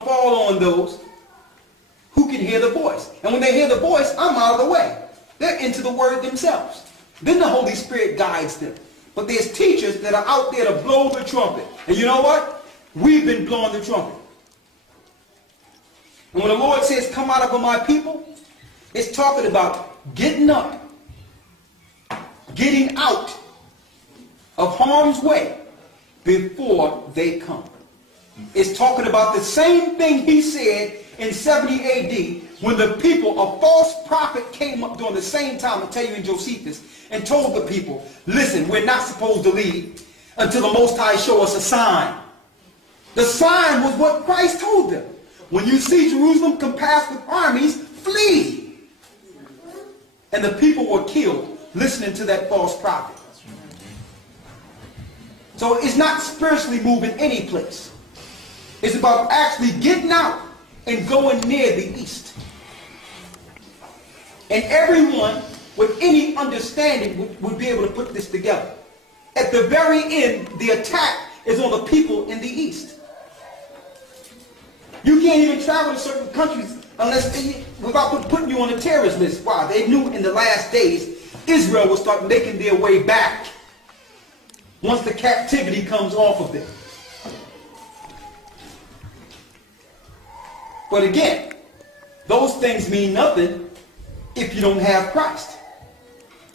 fall on those who can hear the voice. And when they hear the voice, I'm out of the way. They're into the word themselves. Then the Holy Spirit guides them. But there's teachers that are out there to blow the trumpet. And you know what? We've been blowing the trumpet. And when the Lord says, come out of my people, it's talking about getting up, getting out of harm's way before they come. It's talking about the same thing he said in 70 AD when the people, a false prophet came up during the same time, I'll tell you in Josephus, and told the people, listen, we're not supposed to leave until the Most High show us a sign. The sign was what Christ told them. When you see Jerusalem compassed with armies, flee. And the people were killed listening to that false prophet. So it's not spiritually moving any place. It's about actually getting out and going near the east. And everyone with any understanding would be able to put this together. At the very end, the attack is on the people in the east. You can't even travel to certain countries without putting you on a terrorist list. Why? They knew in the last days Israel will start making their way back once the captivity comes off of them. But again, those things mean nothing if you don't have Christ.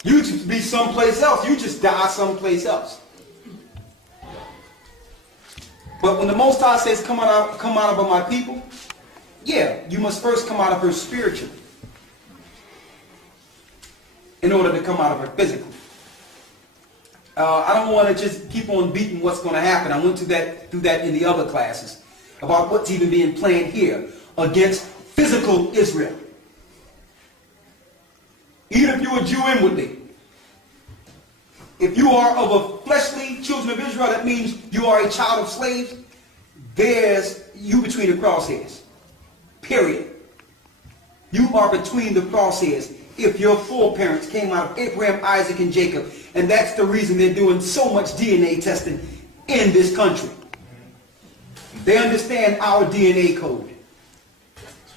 You just be someplace else. You just die someplace else. But when the Most High says, come out of my people, yeah, you must first come out of her spiritually in order to come out of her physically. I don't want to just keep on beating what's going to happen. I went through that in the other classes about what's even being planned here against physical Israel. Even if you're a Jew inwardly, if you are of a fleshly children of Israel, that means you are a child of slaves. There's you between the crosshairs. Period. You are between the crosshairs if your foreparents came out of Abraham, Isaac, and Jacob. And that's the reason they're doing so much DNA testing in this country. They understand our DNA code.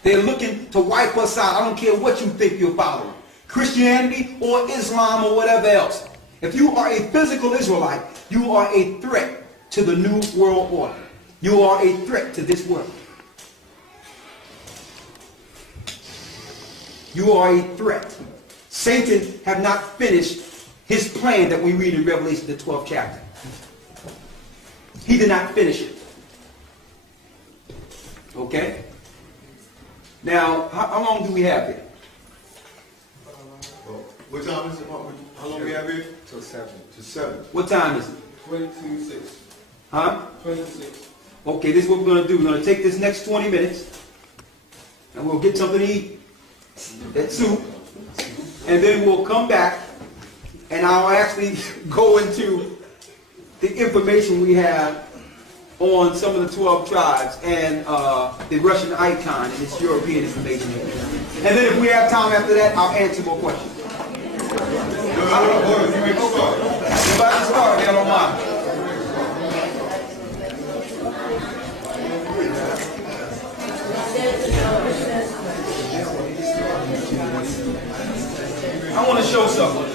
They're looking to wipe us out. I don't care what you think you're following. Christianity or Islam or whatever else. If you are a physical Israelite, you are a threat to the new world order. You are a threat to this world. You are a threat. Satan have not finished his plan that we read in Revelation, the 12th chapter. He did not finish it. Okay? Now, how long do we have here? What time is it? How long we have here? Till 7. To 7. What time is it? 22:06. Huh? 26. Okay, this is what we're going to do. We're going to take this next 20 minutes and we'll get something to eat, that soup, and then we'll come back and I'll actually go into the information we have on some of the 12 tribes and the Russian icon and its European information. And then if we have time after that, I'll answer more questions. You start. Everybody start, I don't mind. I want to show something.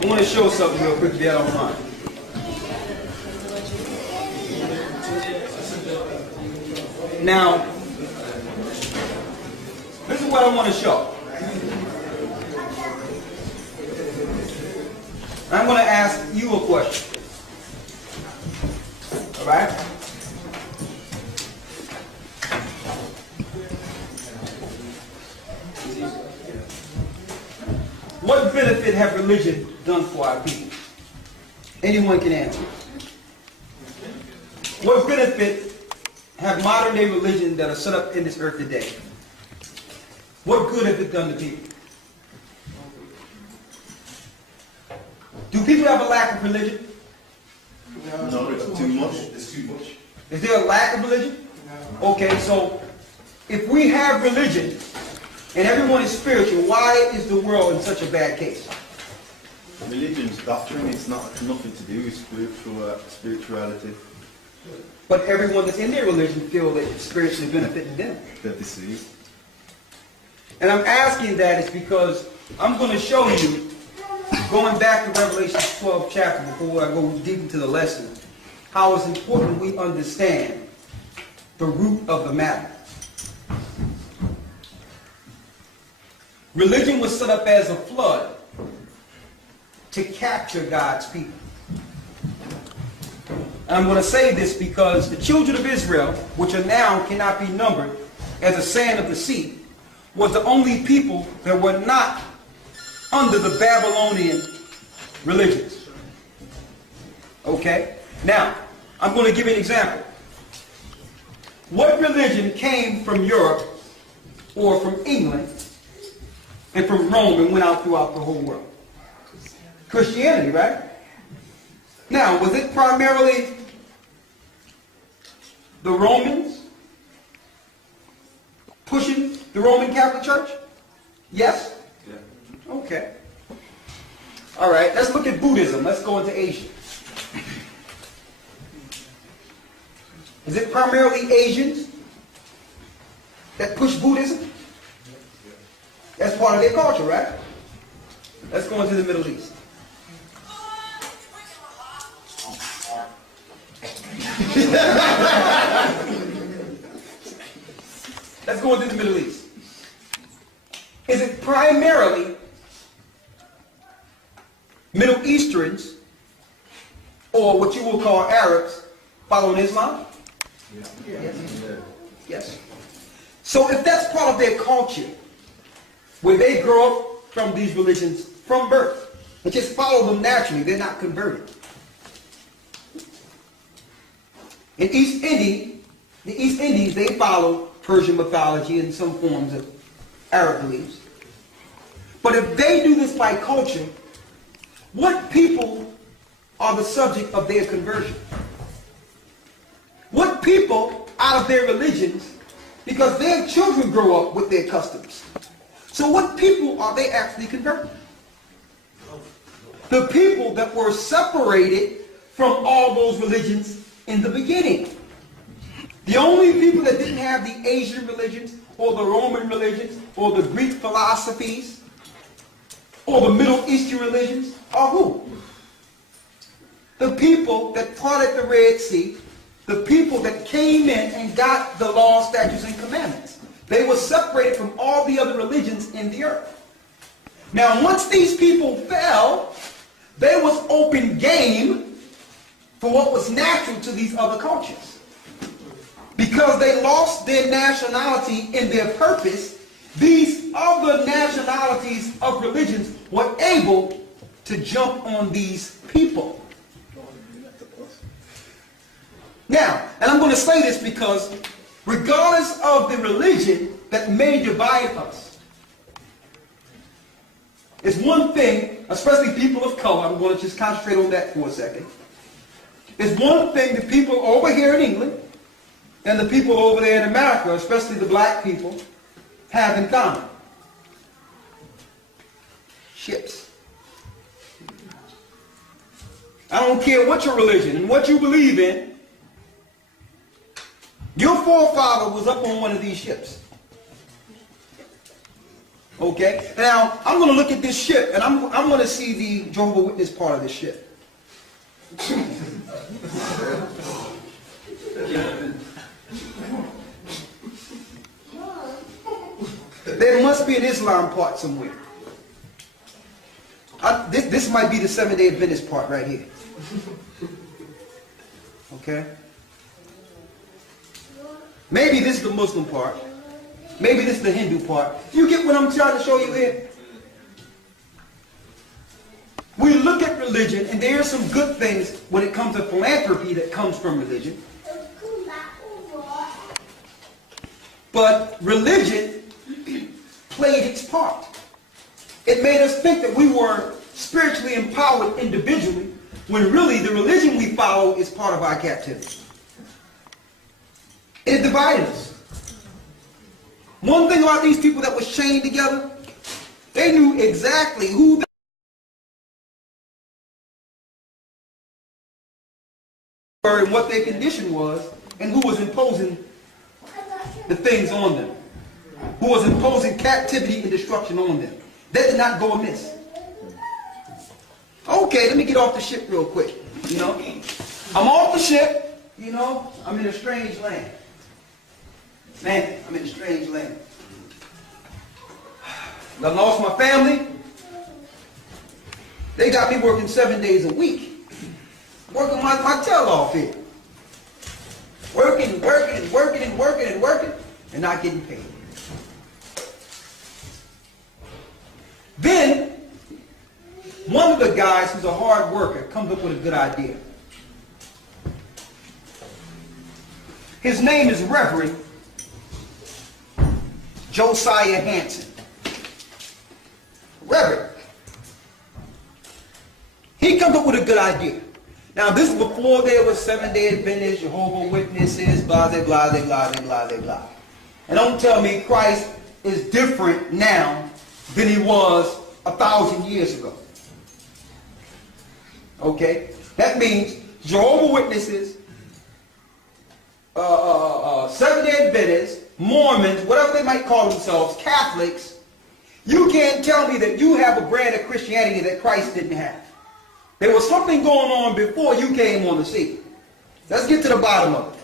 I want to show something real quick if you don't mind. Now, this is what I want to show. I'm going to ask you a question. All right? What benefit have religion done for our people? Anyone can answer. What benefit have modern day religions that are set up in this earth today? What good has it done to people? Do people have a lack of religion? No, it's too much. It's too much. Is there a lack of religion? Okay, so if we have religion and everyone is spiritual, why is the world in such a bad case? Religion's doctrine, it's not nothing to do with spirituality. But everyone that's in their religion feel that it's spiritually benefiting them. They're deceived. And I'm asking that is because I'm going to show you, going back to Revelation 12 chapter before I go deep into the lesson, how it's important we understand the root of the matter. Religion was set up as a flood to capture God's people. And I'm going to say this because the children of Israel, which are now cannot be numbered as the sand of the sea, was the only people that were not under the Babylonian religions. Okay? Now, I'm going to give you an example. What religion came from Europe or from England and from Rome and went out throughout the whole world? Christianity, right? Now, was it primarily the Romans pushing the Roman Catholic Church? Yes? Yeah. Okay. All right, let's look at Buddhism. Let's go into Asia. Is it primarily Asians that push Buddhism? That's part of their culture, right? Let's go into the Middle East. Let's go into the Middle East. Is it primarily Middle Easterns, or what you will call Arabs, following Islam? Yeah. Yes. Yeah. Yes. So if that's part of their culture, where they grow up from these religions from birth, and just follow them naturally, they're not converted. In East Indies, the East Indies, they follow Persian mythology and some forms of Arab beliefs. But if they do this by culture, what people are the subject of their conversion? What people out of their religions, because their children grow up with their customs. So what people are they actually converting? The people that were separated from all those religions in the beginning. The only people that didn't have the Asian religions or the Roman religions or the Greek philosophies or the Middle Eastern religions are who? The people that parted the Red Sea, the people that came in and got the law, statutes, and commandments. They were separated from all the other religions in the earth. Now, once these people fell, there was open game for what was natural to these other cultures. Because they lost their nationality in their purpose, these other nationalities of religions were able to jump on these people. Now, and I'm going to say this because regardless of the religion that may divide us, it's one thing, especially people of color, I'm going to just concentrate on that for a second. It's one thing the people over here in England and the people over there in America, especially the black people, have in common. Ships. I don't care what your religion and what you believe in. Your forefather was up on one of these ships. Okay? Now, I'm going to look at this ship, and I'm going to see the Jehovah's Witness part of this ship. There must be an Islam part somewhere. This might be the Seventh-day Adventist part right here. Okay? Maybe this is the Muslim part. Maybe this is the Hindu part. You get what I'm trying to show you here? We look at religion, and there are some good things when it comes to philanthropy that comes from religion. But religion played its part. It made us think that we were spiritually empowered individually, when really the religion we follow is part of our captivity. It divided us. One thing about these people that was chained together, they knew exactly who and what their condition was and who was imposing the things on them, who was imposing captivity and destruction on them. That did not go amiss. Okay, let me get off the ship real quick. You know, I'm off the ship. You know, I'm in a strange land. Man, I'm in a strange land. I lost my family. They got me working 7 days a week. Working my tail off here. Working and not getting paid. Then, one of the guys who's a hard worker comes up with a good idea. His name is Reverend Josiah Hansen. Reverend. He comes up with a good idea. Now, this is before there was Seventh-day Adventists, Jehovah's Witnesses, blah, blah, blah, blah, blah, blah, blah. And don't tell me Christ is different now than he was 1,000 years ago. Okay? That means Jehovah's Witnesses, Seventh-day Adventists, Mormons, whatever they might call themselves, Catholics, you can't tell me that you have a brand of Christianity that Christ didn't have. There was something going on before you came on the scene. Let's get to the bottom of it.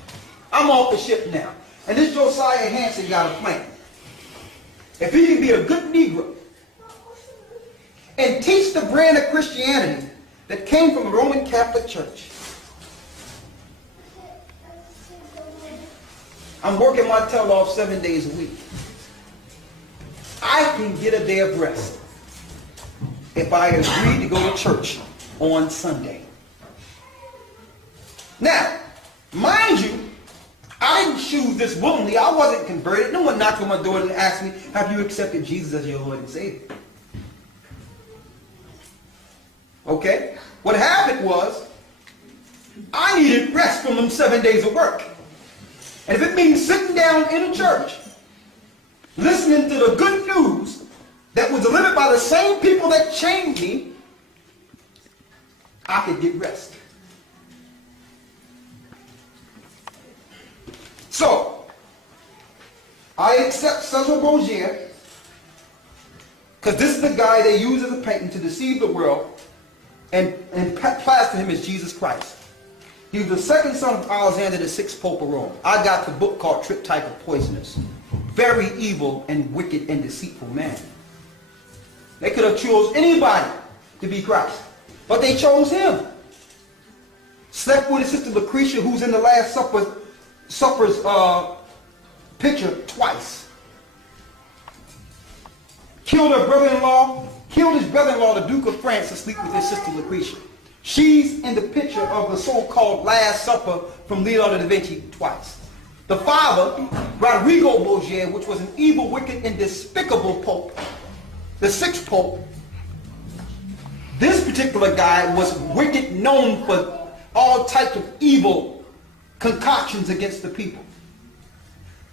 I'm off the ship now. And this Josiah Hansen got a plan. If he can be a good Negro and teach the brand of Christianity that came from the Roman Catholic Church, I'm working my tail off 7 days a week. I can get a day of rest if I agree to go to church on Sunday. Now, mind you, I didn't choose this willingly. I wasn't converted. No one knocked on my door and asked me, have you accepted Jesus as your Lord and Savior? Okay? What happened was, I needed rest from them 7 days of work. And if it means sitting down in a church, listening to the good news that was delivered by the same people that chained me, I could get rest. So, I accept Cesar Borgia, because this is the guy they use as a painting to deceive the world and plaster him as Jesus Christ. He was the second son of Alexander, the sixth Pope of Rome. I got the book called Triptych Poisonous. Very evil and wicked and deceitful man. They could have chose anybody to be Christ, but they chose him. Slept with his sister Lucretia, who's in the Last Supper's picture twice. Killed her brother-in-law, killed his brother-in-law, the Duke of France, to sleep with his sister Lucretia. She's in the picture of the so-called Last Supper from Leonardo da Vinci twice. The father, Rodrigo Borgia, which was an evil, wicked, and despicable pope, the sixth pope, this particular guy was wicked, known for all types of evil concoctions against the people.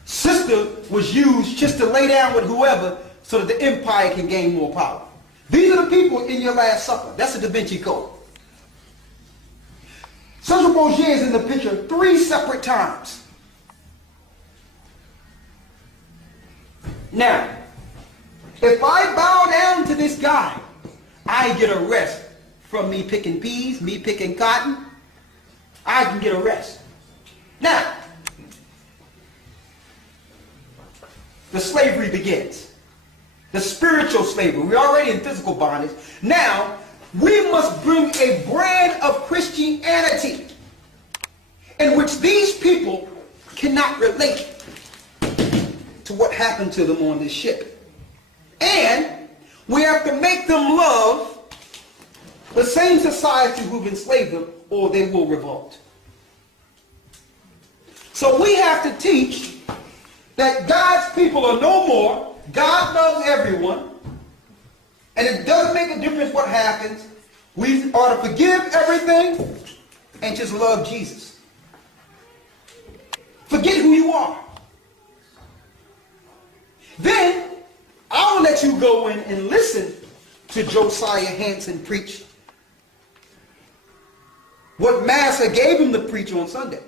Sister was used just to lay down with whoever so that the empire can gain more power. These are the people in your Last Supper. That's the Da Vinci Code. Cesar Borgia is in the picture 3 separate times. Now, if I bow down to this guy, I get a rest from me picking peas, me picking cotton. I can get a rest. Now, the slavery begins. The spiritual slavery. We're already in physical bondage. Now, we must bring a brand of Christianity in which these people cannot relate to what happened to them on this ship. And we have to make them love the same society who've enslaved them, or they will revolt. So we have to teach that God's people are no more. God loves everyone. And it doesn't make a difference what happens. We ought to forgive everything and just love Jesus. Forget who you are. Then I'll let you go in and listen to Josiah Hansen preach what Massa gave him to preach on Sunday.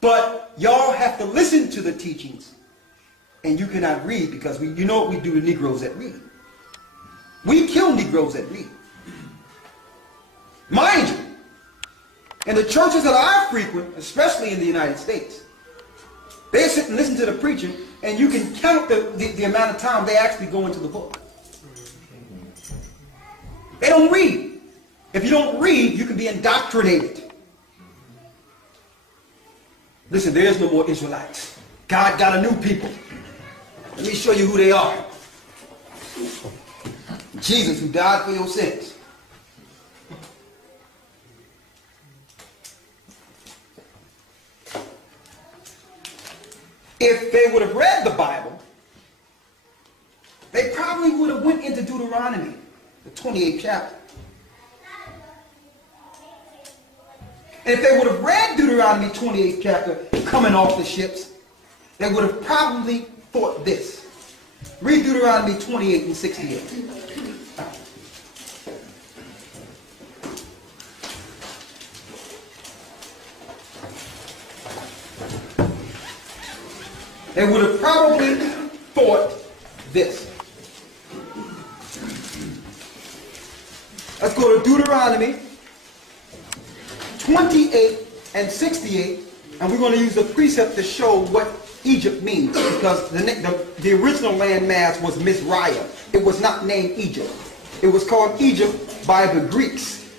But y'all have to listen to the teachings, and you cannot read, because you know what we do to Negroes that read. We kill Negroes that read. Mind you, in the churches that I frequent, especially in the United States, they sit and listen to the preacher, and you can count the amount of time they actually go into the book. They don't read. If you don't read, you can be indoctrinated. Listen, there is no more Israelites. God got a new people. Let me show you who they are. Jesus, who died for your sins. If they would have read the Bible, they probably would have went into Deuteronomy, the 28th chapter. And if they would have read Deuteronomy 28th chapter coming off the ships, they would have probably thought this. Read Deuteronomy 28 and 68. They would have probably thought this. Let's go to Deuteronomy 28 and 68, and we're going to use the precept to show what Egypt means, because the original landmass was Mizraim. It was not named Egypt. It was called Egypt by the Greeks.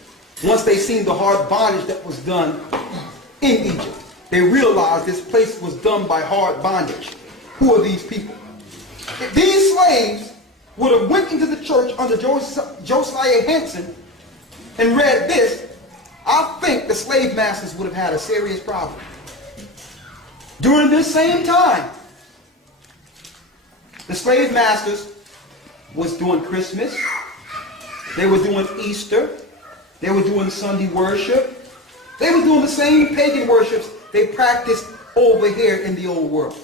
Once they seen the hard bondage that was done in Egypt, they realized this place was done by hard bondage. Who are these people? If these slaves would have went into the church under Josiah Henson and read this, I think the slave masters would have had a serious problem. During this same time, the slave masters was doing Christmas, they were doing Easter, they were doing Sunday worship, they were doing the same pagan worships they practiced over here in the old world.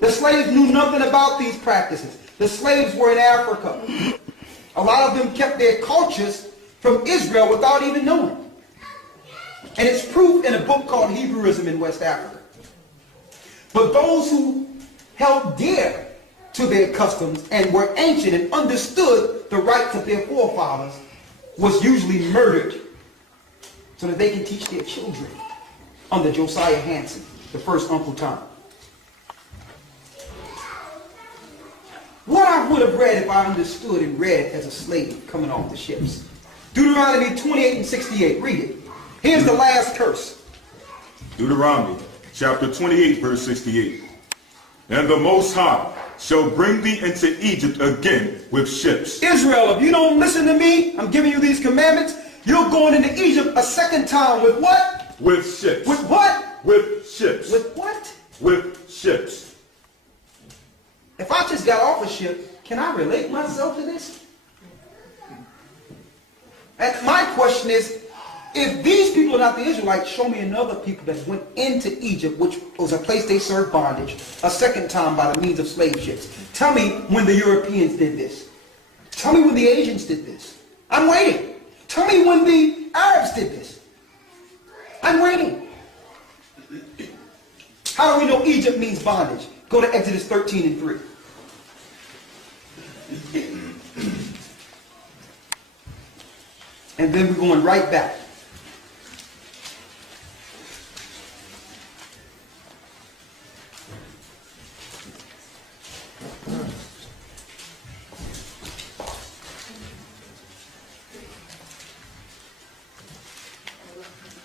The slaves knew nothing about these practices. The slaves were in Africa. A lot of them kept their cultures from Israel without even knowing. And it's proof in a book called Hebrewism in West Africa. But those who held dear to their customs and were ancient and understood the rights of their forefathers was usually murdered so that they can teach their children under Josiah Henson, the first Uncle Tom. What I would have read if I understood and read as a slave coming off the ships. Deuteronomy 28 and 68. Read it. Here's the last curse. Deuteronomy chapter 28 verse 68. And the Most High shall bring thee into Egypt again with ships. Israel, if you don't listen to me, I'm giving you these commandments, you're going into Egypt a second time with what? With ships. With what? With ships. With what? With ships. If I just got off a ship, can I relate myself to this? And my question is, if these people are not the Israelites, show me another people that went into Egypt, which was a place they served bondage, a second time by the means of slave ships. Tell me when the Europeans did this. Tell me when the Asians did this. I'm waiting. Tell me when the Arabs did this. I'm waiting. How do we know Egypt means bondage? Go to Exodus 13 and 3. And then we're going right back.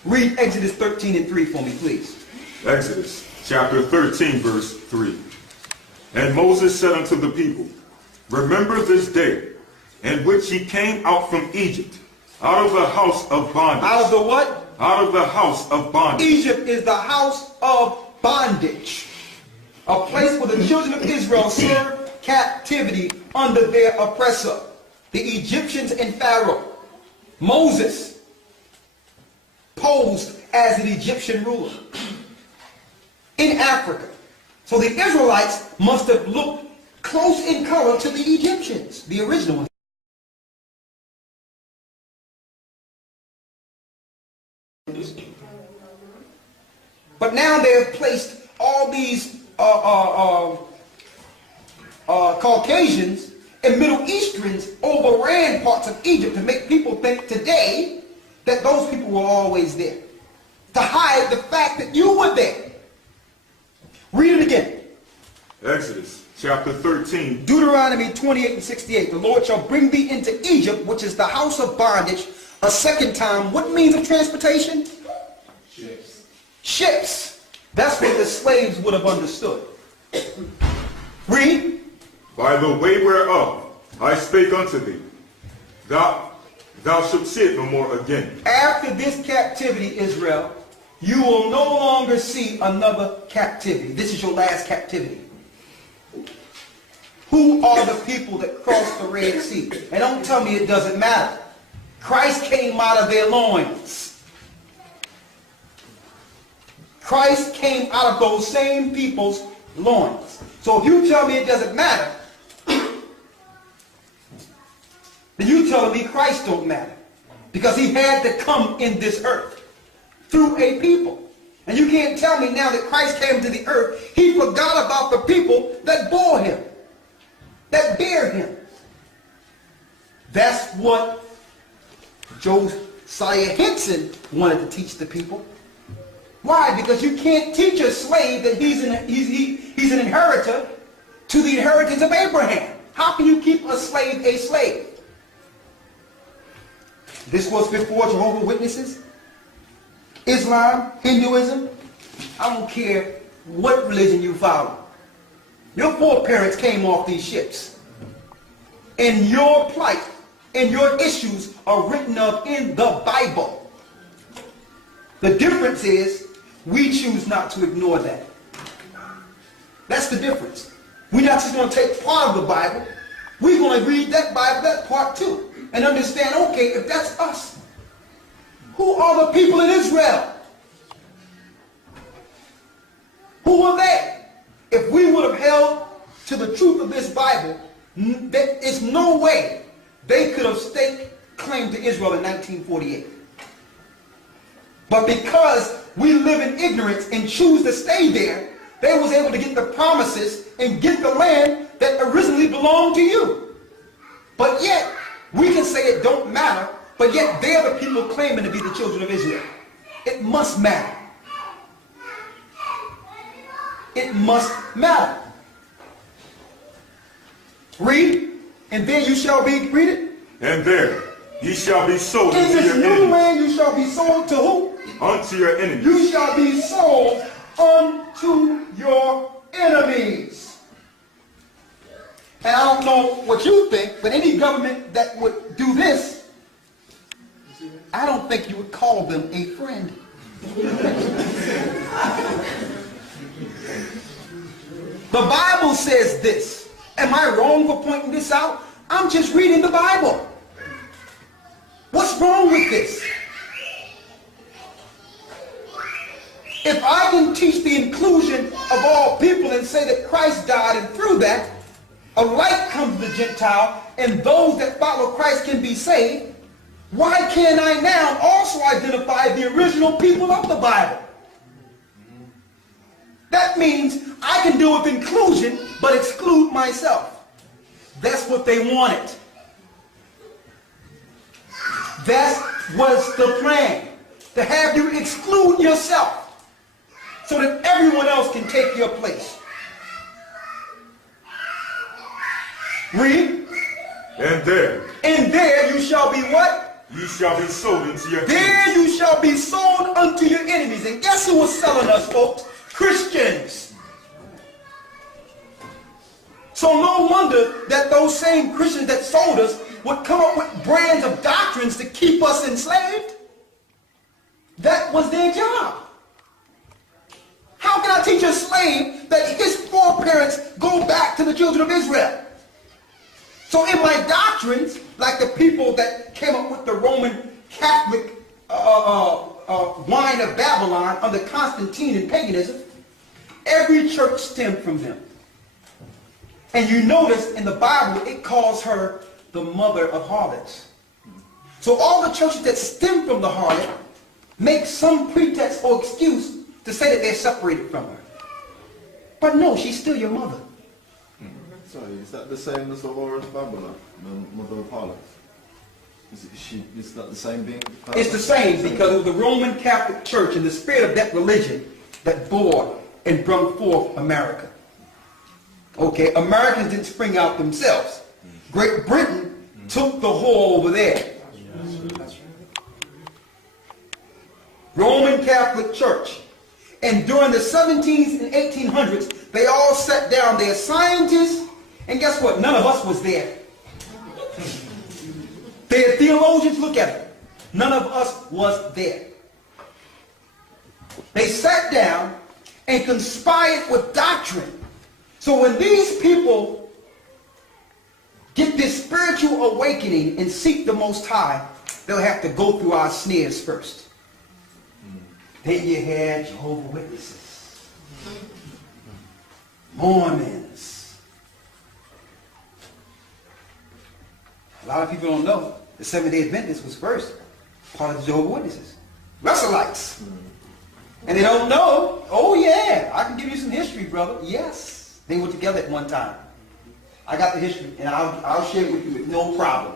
Read Exodus 13 and 3 for me, please. Exodus chapter 13 verse 3. And Moses said unto the people, remember this day in which ye came out from Egypt, out of the house of bondage. Out of the what? Out of the house of bondage. Egypt is the house of bondage. A place where the children of Israel served captivity under their oppressor, the Egyptians and Pharaoh. Moses posed as an Egyptian ruler in Africa. So the Israelites must have looked close in color to the Egyptians, the original ones. But now they have placed all these Caucasians and Middle Easterns overran parts of Egypt to make people think today that those people were always there, to hide the fact that you were there. Read it again. Exodus chapter 13. Deuteronomy 28:68. The Lord shall bring thee into Egypt, which is the house of bondage, a second time. What means of transportation? Ships. Ships. That's what the slaves would have understood. Read. By the way whereof I spake unto thee, thou shalt see it no more again. After this captivity, Israel, you will no longer see another captivity. This is your last captivity. Who are the people that crossed the Red Sea? And don't tell me it doesn't matter. Christ came out of their loins. Christ came out of those same people's loins. So if you tell me it doesn't matter, then you telling me Christ don't matter. Because he had to come in this earth through a people. And you can't tell me now that Christ came to the earth, he forgot about the people that bore him, that bear him. That's what Josiah Henson wanted to teach the people. Why? Because you can't teach a slave that he's an inheritor to the inheritance of Abraham. How can you keep a slave a slave? This was before Jehovah's Witnesses, Islam, Hinduism. I don't care what religion you follow. Your foreparents came off these ships. And your plight and your issues are written up in the Bible. The difference is we choose not to ignore that. That's the difference. We're not just going to take part of the Bible. We're going to read that Bible, that part too, and understand, okay, if that's us, who are the people in Israel? Who are they? If we would have held to the truth of this Bible, there is no way they could have staked claim to Israel in 1948. But because we live in ignorance and choose to stay there, they was able to get the promises and get the land that originally belonged to you. But yet, we can say it don't matter, but yet they're the people claiming to be the children of Israel. It must matter. It must matter. Read. And there you shall be, read it. And there ye shall be sold In unto this your new enemies. land you shall be sold to who? Unto your enemies. You shall be sold unto your enemies. And I don't know what you think, but any government that would do this, I don't think you would call them a friend. The Bible says this. Am I wrong for pointing this out? I'm just reading the Bible. What's wrong with this? If I can teach the inclusion of all people and say that Christ died, and through that, a light comes to the Gentile, and those that follow Christ can be saved, why can't I now also identify the original people of the Bible? That means I can do with inclusion, but exclude myself. That's what they wanted. That was the plan, to have you exclude yourself so that everyone else can take your place. Read. And there You shall be what? ye shall be sold unto your There enemies. you shall be sold unto your enemies. And guess who was selling us, folks? Christians. So no wonder that those same Christians that sold us would come up with brands of doctrines to keep us enslaved. That was their job. How can I teach a slave that his foreparents go back to the children of Israel? So in my doctrines, like the people that came up with the Roman Catholic wine of Babylon under Constantine and paganism, every church stemmed from them. And you notice in the Bible, it calls her the mother of harlots. So all the churches that stem from the harlot make some pretext or excuse to say that they're separated from her. But no, she's still your mother. Sorry, is that the same as the Horus Babylon, the mother of harlots? Is that the same being? It's the same because it was the Roman Catholic Church and the spirit of that religion that bore and brought forth America. Okay, Americans didn't spring out themselves. Great Britain took the whole over there. Roman Catholic Church. And during the 1700s and 1800s, they all sat down. They're scientists. And guess what? None of us was there. They're theologians. Look at it. None of us was there. They sat down and conspired with doctrine. So when these people get this spiritual awakening and seek the Most High, they'll have to go through our snares first. Then you had Jehovah's Witnesses, Mormons. A lot of people don't know the Seventh-day Adventists was first part of the Jehovah's Witnesses. Russellites. And they don't know, oh yeah, I can give you some history, brother. Yes, they were together at one time. I got the history, and I'll share it with you with no problem.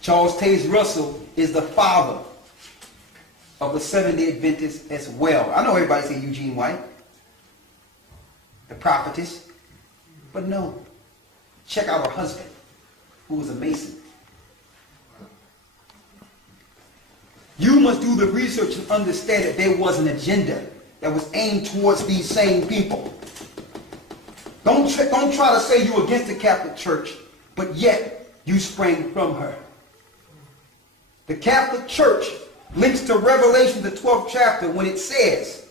Charles Taze Russell is the father of the Seventh-day Adventists as well. I know everybody say Eugene White, the prophetess, but no. Check out her husband, who was a Mason. You must do the research and understand that there was an agenda that was aimed towards these same people. Don't try to say you're against the Catholic Church, but yet you sprang from her. The Catholic Church links to Revelation, the 12th chapter, when it says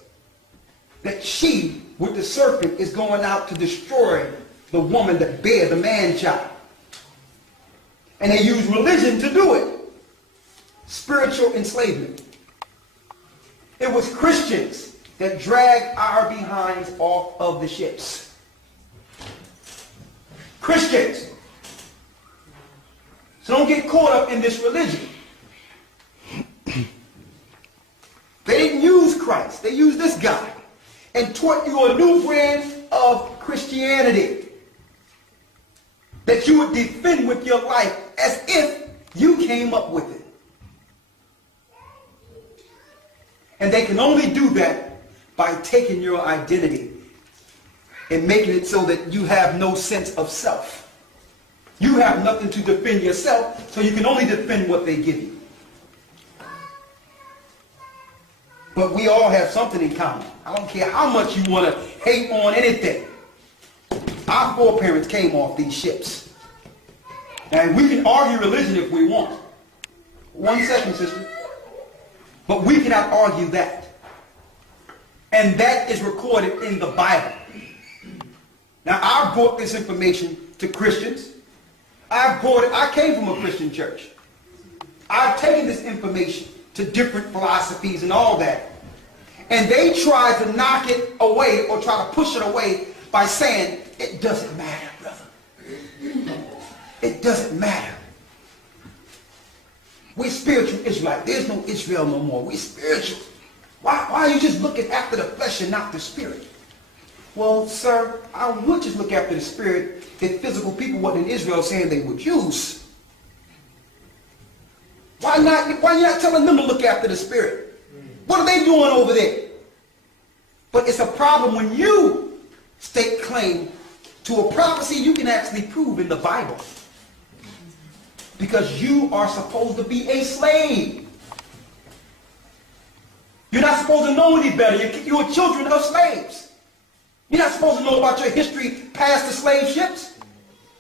that she, with the serpent, is going out to destroy the woman that bare the man-child. And they use religion to do it. Spiritual enslavement. It was Christians that dragged our behinds off of the ships. Christians. So don't get caught up in this religion. They didn't use Christ. They used this guy and taught you a new brand of Christianity that you would defend with your life as if you came up with it. And they can only do that by taking your identity and making it so that you have no sense of self. You have nothing to defend yourself, so you can only defend what they give you. But we all have something in common. I don't care how much you want to hate on anything. Our foreparents came off these ships. And we can argue religion if we want. 1 second, sister. But we cannot argue that. And that is recorded in the Bible. Now, I brought this information to Christians. I came from a Christian church. I've taken this information to different philosophies and all that. And they try to knock it away or try to push it away by saying, it doesn't matter, brother. It doesn't matter. We're spiritual Israelites. There's no Israel no more. We're spiritual. Why are you just looking after the flesh and not the spirit? Well, sir, I would just look after the spirit if physical people wasn't in Israel saying they were Jews. Why are you not telling them to look after the spirit? What are they doing over there? But it's a problem when you stake claim to a prophecy you can actually prove in the Bible. Because you are supposed to be a slave. You're not supposed to know any better. You're children of slaves. You're not supposed to know about your history past the slave ships.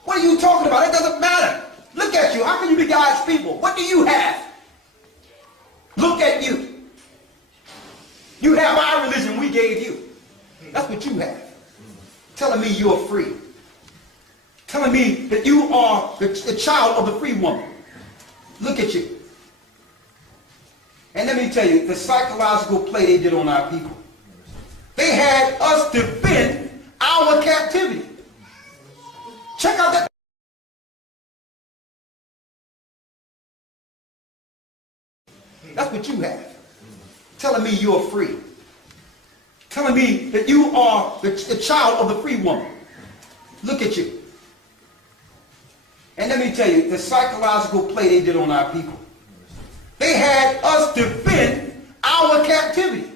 What are you talking about? It doesn't matter. Look at you. How can you be God's people? What do you have? Look at you. You have our religion we gave you. That's what you have. Telling me you're free. Telling me that you are the child of the free woman. Look at you. And let me tell you, the psychological play they did on our people. They had us defend our captivity. Check out that. That's what you have. telling me you're free. Telling me that you are the child of the free woman. Look at you. And let me tell you, the psychological play they did on our people. They had us defend our captivity.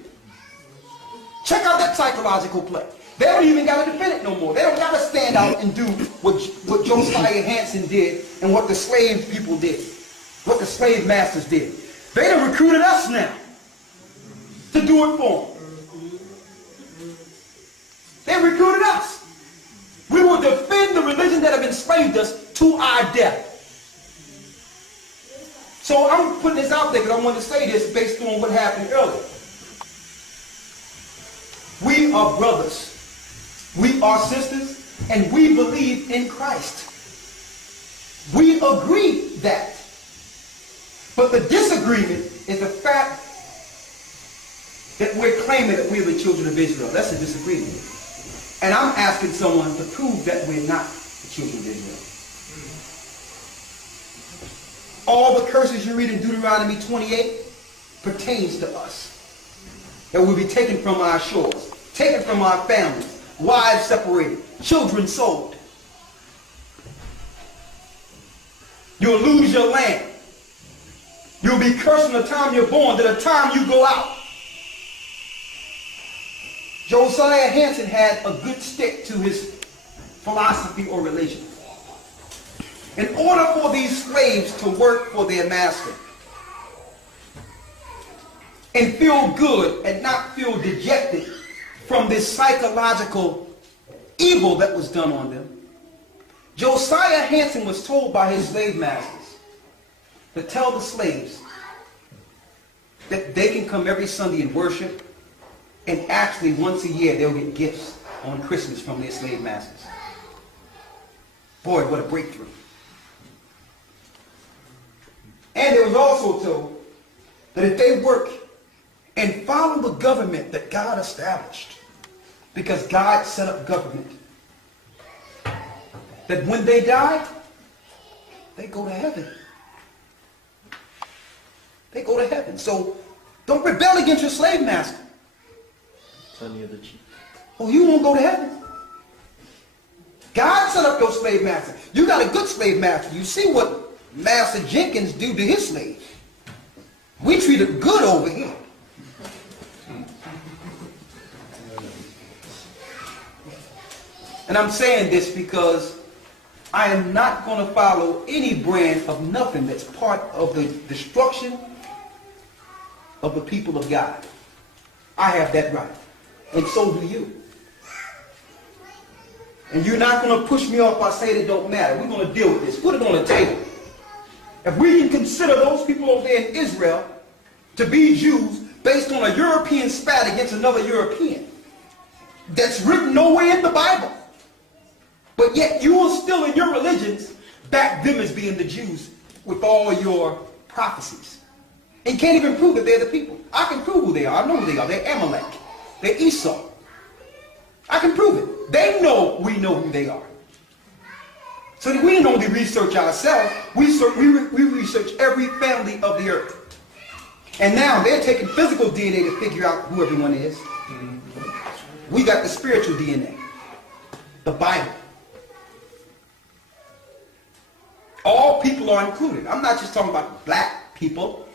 Check out that psychological play. They don't even got to defend it no more. They don't got to stand out and do what Josiah Hansen did and what the slave people did. What the slave masters did. They done recruited us now to do it for them. They recruited us. We will defend the religion that have enslaved us to our death. So I'm putting this out there because I want to say this based on what happened earlier. We are brothers. We are sisters. And we believe in Christ. We agree that. But the disagreement is the fact that we're claiming that we're the children of Israel. That's a disagreement. And I'm asking someone to prove that we're not the children of Israel. All the curses you read in Deuteronomy 28 pertains to us. That will be taken from our shores, taken from our families, wives separated, children sold. You'll lose your land. You'll be cursed from the time you're born to the time you go out. Josiah Hansen had a good stick to his philosophy or religion. In order for these slaves to work for their master and feel good and not feel dejected from this psychological evil that was done on them, Josiah Hansen was told by his slave masters to tell the slaves that they can come every Sunday and worship, and actually once a year they'll get gifts on Christmas from their slave masters. Boy, what a breakthrough. And it was also told that if they work and follow the government that God established, because God set up government, that when they die, they go to heaven. They go to heaven. So don't rebel against your slave master. Turn the other cheek. Oh, you won't go to heaven. God set up your slave master. You got a good slave master. You see what Master Jenkins do to his slaves. We treat it good over here. And I'm saying this because I am not going to follow any brand of nothing that's part of the destruction of the people of God. I have that right. And so do you. And you're not going to push me off by saying it don't matter. We're going to deal with this. Put it on the table. If we can consider those people over there in Israel to be Jews based on a European spat against another European, that's written nowhere in the Bible. But yet you will still in your religions back them as being the Jews with all your prophecies. And can't even prove that they're the people. I can prove who they are. I know who they are. They're Amalek. They're Esau. I can prove it. They know we know who they are. So that we didn't only research ourselves, we research every family of the earth. And now they're taking physical DNA to figure out who everyone is. We got the spiritual DNA. The Bible. All people are included. I'm not just talking about black people.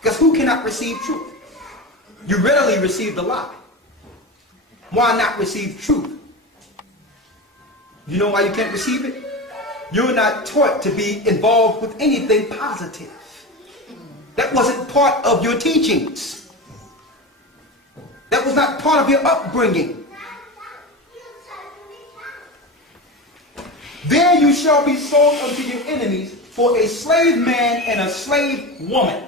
Because who cannot receive truth? You readily receive the lie. Why not receive truth? You know why you can't receive it? You're not taught to be involved with anything positive. That wasn't part of your teachings. That was not part of your upbringing. There you shall be sold unto your enemies for a slave man and a slave woman.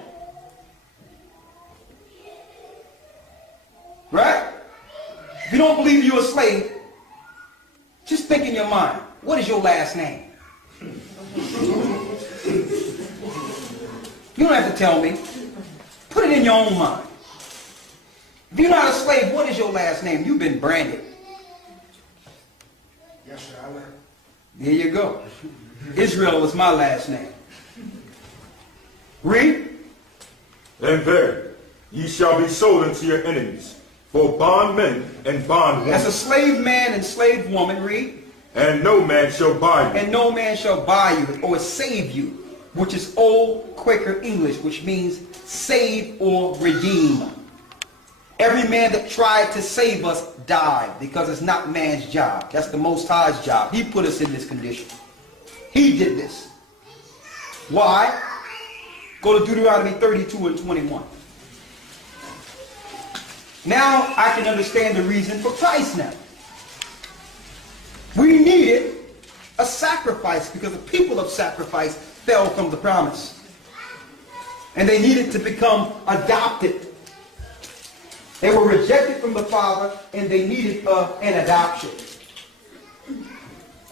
Right? If you don't believe you're a slave, just think in your mind, what is your last name? You don't have to tell me. Put it in your own mind. If you're not a slave, what is your last name? You've been branded. Yes, sir, I will. There you go. Israel was my last name. Read. And there, ye shall be sold unto your enemies, for bondmen and bondwomen. As a slave man and slave woman, read. And no man shall buy you. And no man shall buy you or save you, which is old Quaker English, which means save or redeem. Every man that tried to save us died, because it's not man's job. That's the Most High's job. He put us in this condition. He did this. Why? Go to Deuteronomy 32 and 21. Now I can understand the reason for Christ now. We needed a sacrifice because the people of sacrifice fell from the promise. And they needed to become adopted. They were rejected from the Father and they needed an adoption.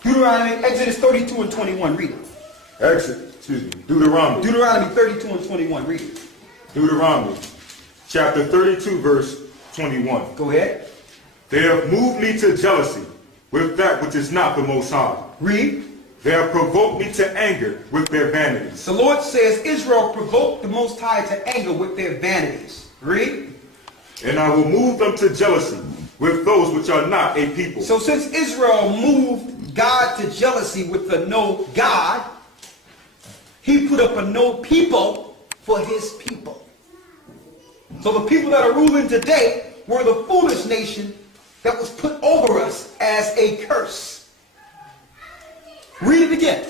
Exodus 32 and 21, read it. Deuteronomy 32 and 21, read it. Deuteronomy chapter 32 verse 21. Go ahead. They have moved me to jealousy with that which is not the Most High. Read. They have provoked me to anger with their vanities. The Lord says Israel provoked the Most High to anger with their vanities. Read. And I will move them to jealousy with those which are not a people. So since Israel moved God to jealousy with the no God, he put up a no people for his people. So the people that are ruling today were the foolish nation that was put over us as a curse. Read it again.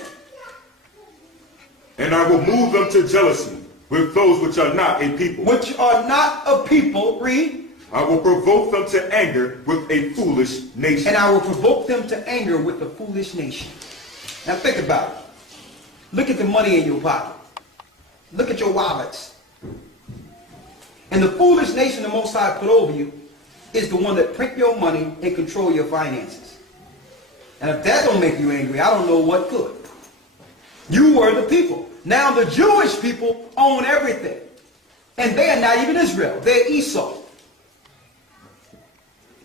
And I will move them to jealousy with those which are not a people. Which are not a people. Read. I will provoke them to anger with a foolish nation. And I will provoke them to anger with a foolish nation. Now think about it. Look at the money in your pocket. Look at your wallets. And the foolish nation the Most High put over you is the one that print your money and control your finances. And if that don't make you angry, I don't know what could. You were the people. Now the Jewish people own everything. And they are not even Israel. They're Esau.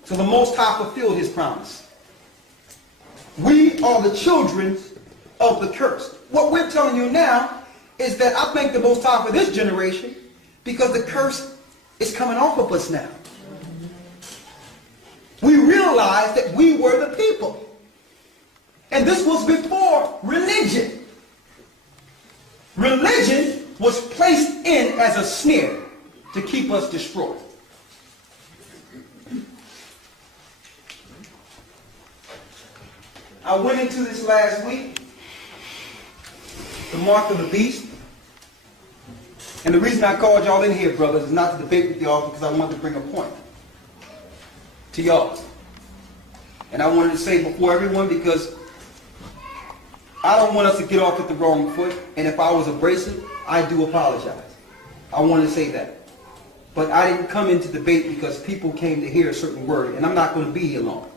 So the Most High fulfilled his promise. We are the children of the curse. What we're telling you now is that I thank the Most High for this generation because the curse is coming off of us now. We realized that we were the people. And this was before religion. Religion was placed in as a snare to keep us destroyed. I went into this last week, the mark of the beast. And the reason I called y'all in here, brothers, is not to debate with y'all because I wanted to bring a point to y'all. And I wanted to say before everyone because I don't want us to get off at the wrong foot. And if I was abrasive, I do apologize. I want to say that. But I didn't come into debate because people came to hear a certain word. And I'm not going to be here long.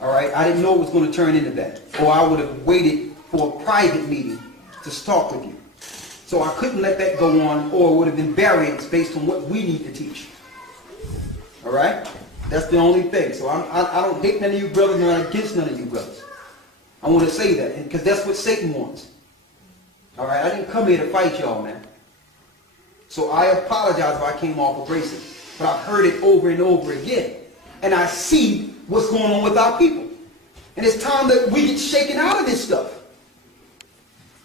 All right? I didn't know it was going to turn into that. Or I would have waited for a private meeting to talk with you. So I couldn't let that go on, or it would have been variance based on what we need to teach. All right? That's the only thing. So I don't hate none of you brothers, and I'm against none of you brothers. I want to say that, because that's what Satan wants. All right? I didn't come here to fight y'all, man. So I apologize if I came off abrasive. But I've heard it over and over again. And I see what's going on with our people. And it's time that we get shaken out of this stuff.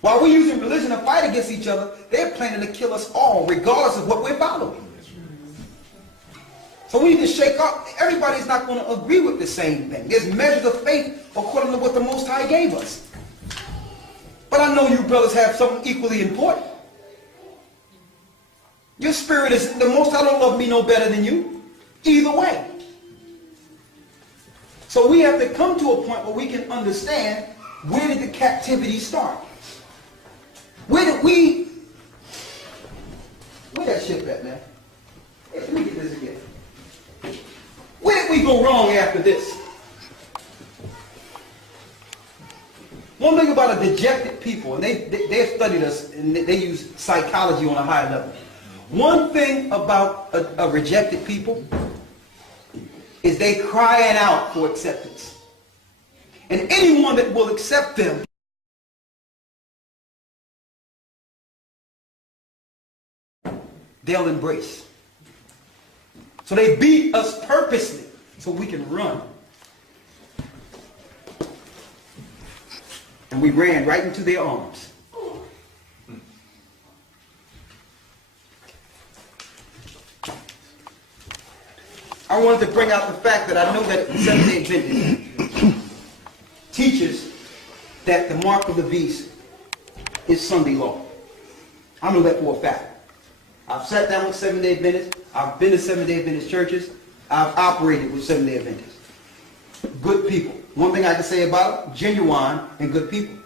While we're using religion to fight against each other, they're planning to kill us all, regardless of what we're following. So we need to shake up. Everybody's not going to agree with the same thing. There's measures of faith according to what the Most High gave us. But I know you brothers have something equally important. Your spirit is, the Most High don't love me no better than you. Either way. So we have to come to a point where we can understand, where did the captivity start? Where that ship at, man? Hey, let me get this again. Where did we go wrong after this? One thing about a dejected people, and they've studied us, and they use psychology on a high level. One thing about a rejected people is they crying out for acceptance. And anyone that will accept them they'll embrace. So they beat us purposely so we can run. And we ran right into their arms. I wanted to bring out the fact that I know that Seventh-day Adventist teaches that the mark of the beast is Sunday law. I know that for a fact. I've sat down with Seventh-day Adventists. I've been to Seventh-day Adventist churches. I've operated with Seventh-day Adventists. Good people. One thing I can say about them, genuine and good people.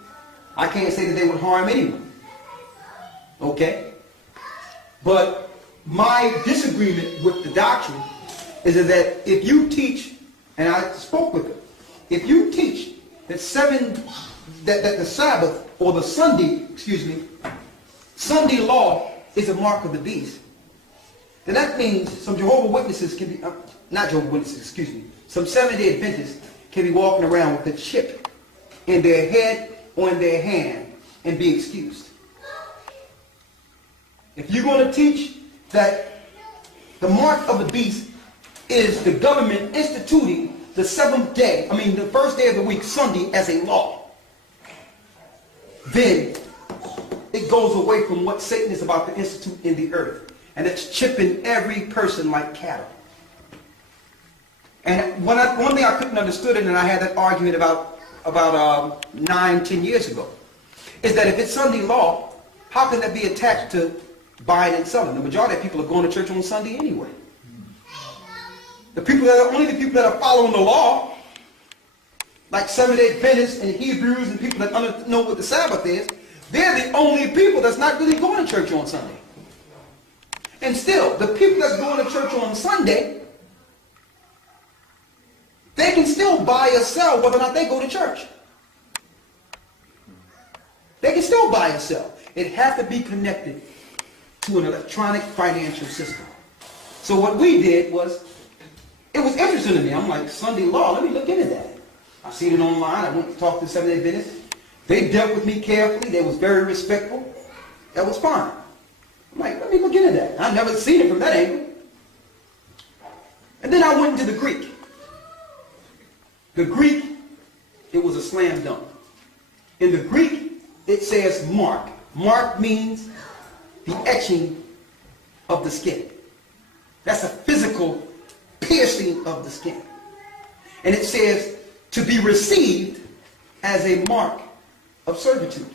I can't say that they would harm anyone. Okay? But my disagreement with the doctrine is that if you teach, and I spoke with them, if you teach that that the Sabbath or the Sunday law is a mark of the beast, then that means some Jehovah's Witnesses can be, not Jehovah's Witnesses, some Seventh-day Adventists can be walking around with a chip in their head or in their hand and be excused. If you're going to teach that the mark of the beast is the government instituting the the first day of the week, Sunday, as a law, then it goes away from what Satan is about to institute in the earth. And it's chipping every person like cattle. And one thing I couldn't understand, and I had that argument about 9-10 years ago, is that if it's Sunday law, how can that be attached to buying and selling? The majority of people are going to church on Sunday anyway. Only the people that are following the law, like Seventh-day Adventists and Hebrews and people that know what the Sabbath is, they're the only people that's not really going to church on Sunday. And still, the people that's going to church on Sunday, they can still buy or sell whether or not they go to church. They can still buy or sell. It has to be connected to an electronic financial system. So what we did was, it was interesting to me. I'm like, Sunday law, let me look into that. I seen it online. I went to talk to Seventh-day Adventists. They dealt with me carefully. They was very respectful. That was fine. I'm like, let me look into that. I've never seen it from that angle. And then I went into the Greek. The Greek, it was a slam dunk. In the Greek, it says mark. Mark means the etching of the skin. That's a physical piercing of the skin. And it says to be received as a mark of servitude.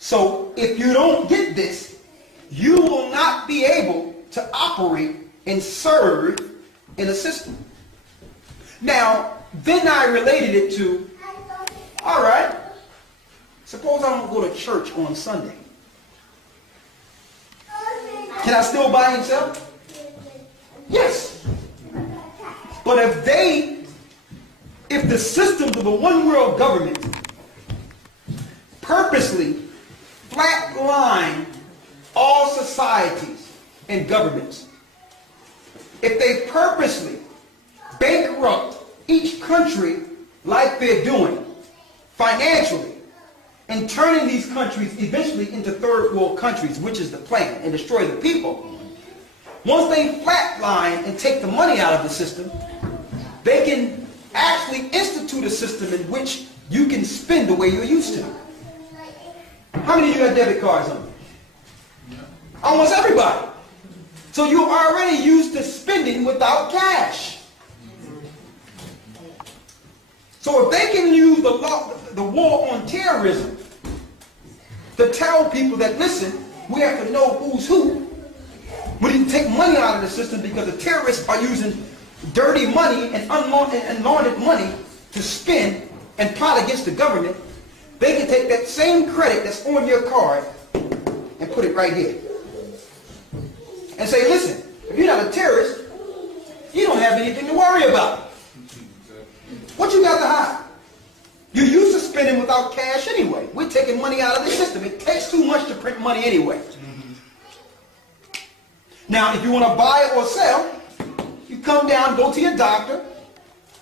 So if you don't get this, you will not be able to operate and serve in a system. Now, then I related it to, all right, suppose I don't go to church on Sunday. Can I still buy and sell? Yes. But if the systems of the one world government purposely flatline all societies and governments, if they purposely bankrupt each country like they're doing financially, and turning these countries eventually into third world countries, which is the plan, and destroy the people, once they flatline and take the money out of the system, they can actually institute a system in which you can spend the way you're used to. How many of you got debit cards on you? Almost everybody. So you're already used to spending without cash. So if they can use the war on terrorism to tell people that, listen, we have to know who's who, we need to take money out of the system because the terrorists are using dirty money and laundered money to spend and plot against the government, they can take that same credit that's on your card and put it right here. And say, listen, if you're not a terrorist, you don't have anything to worry about. What you got to hide? You're used to spending without cash anyway. We're taking money out of the system. It takes too much to print money anyway. Now, if you want to buy or sell, you come down, go to your doctor,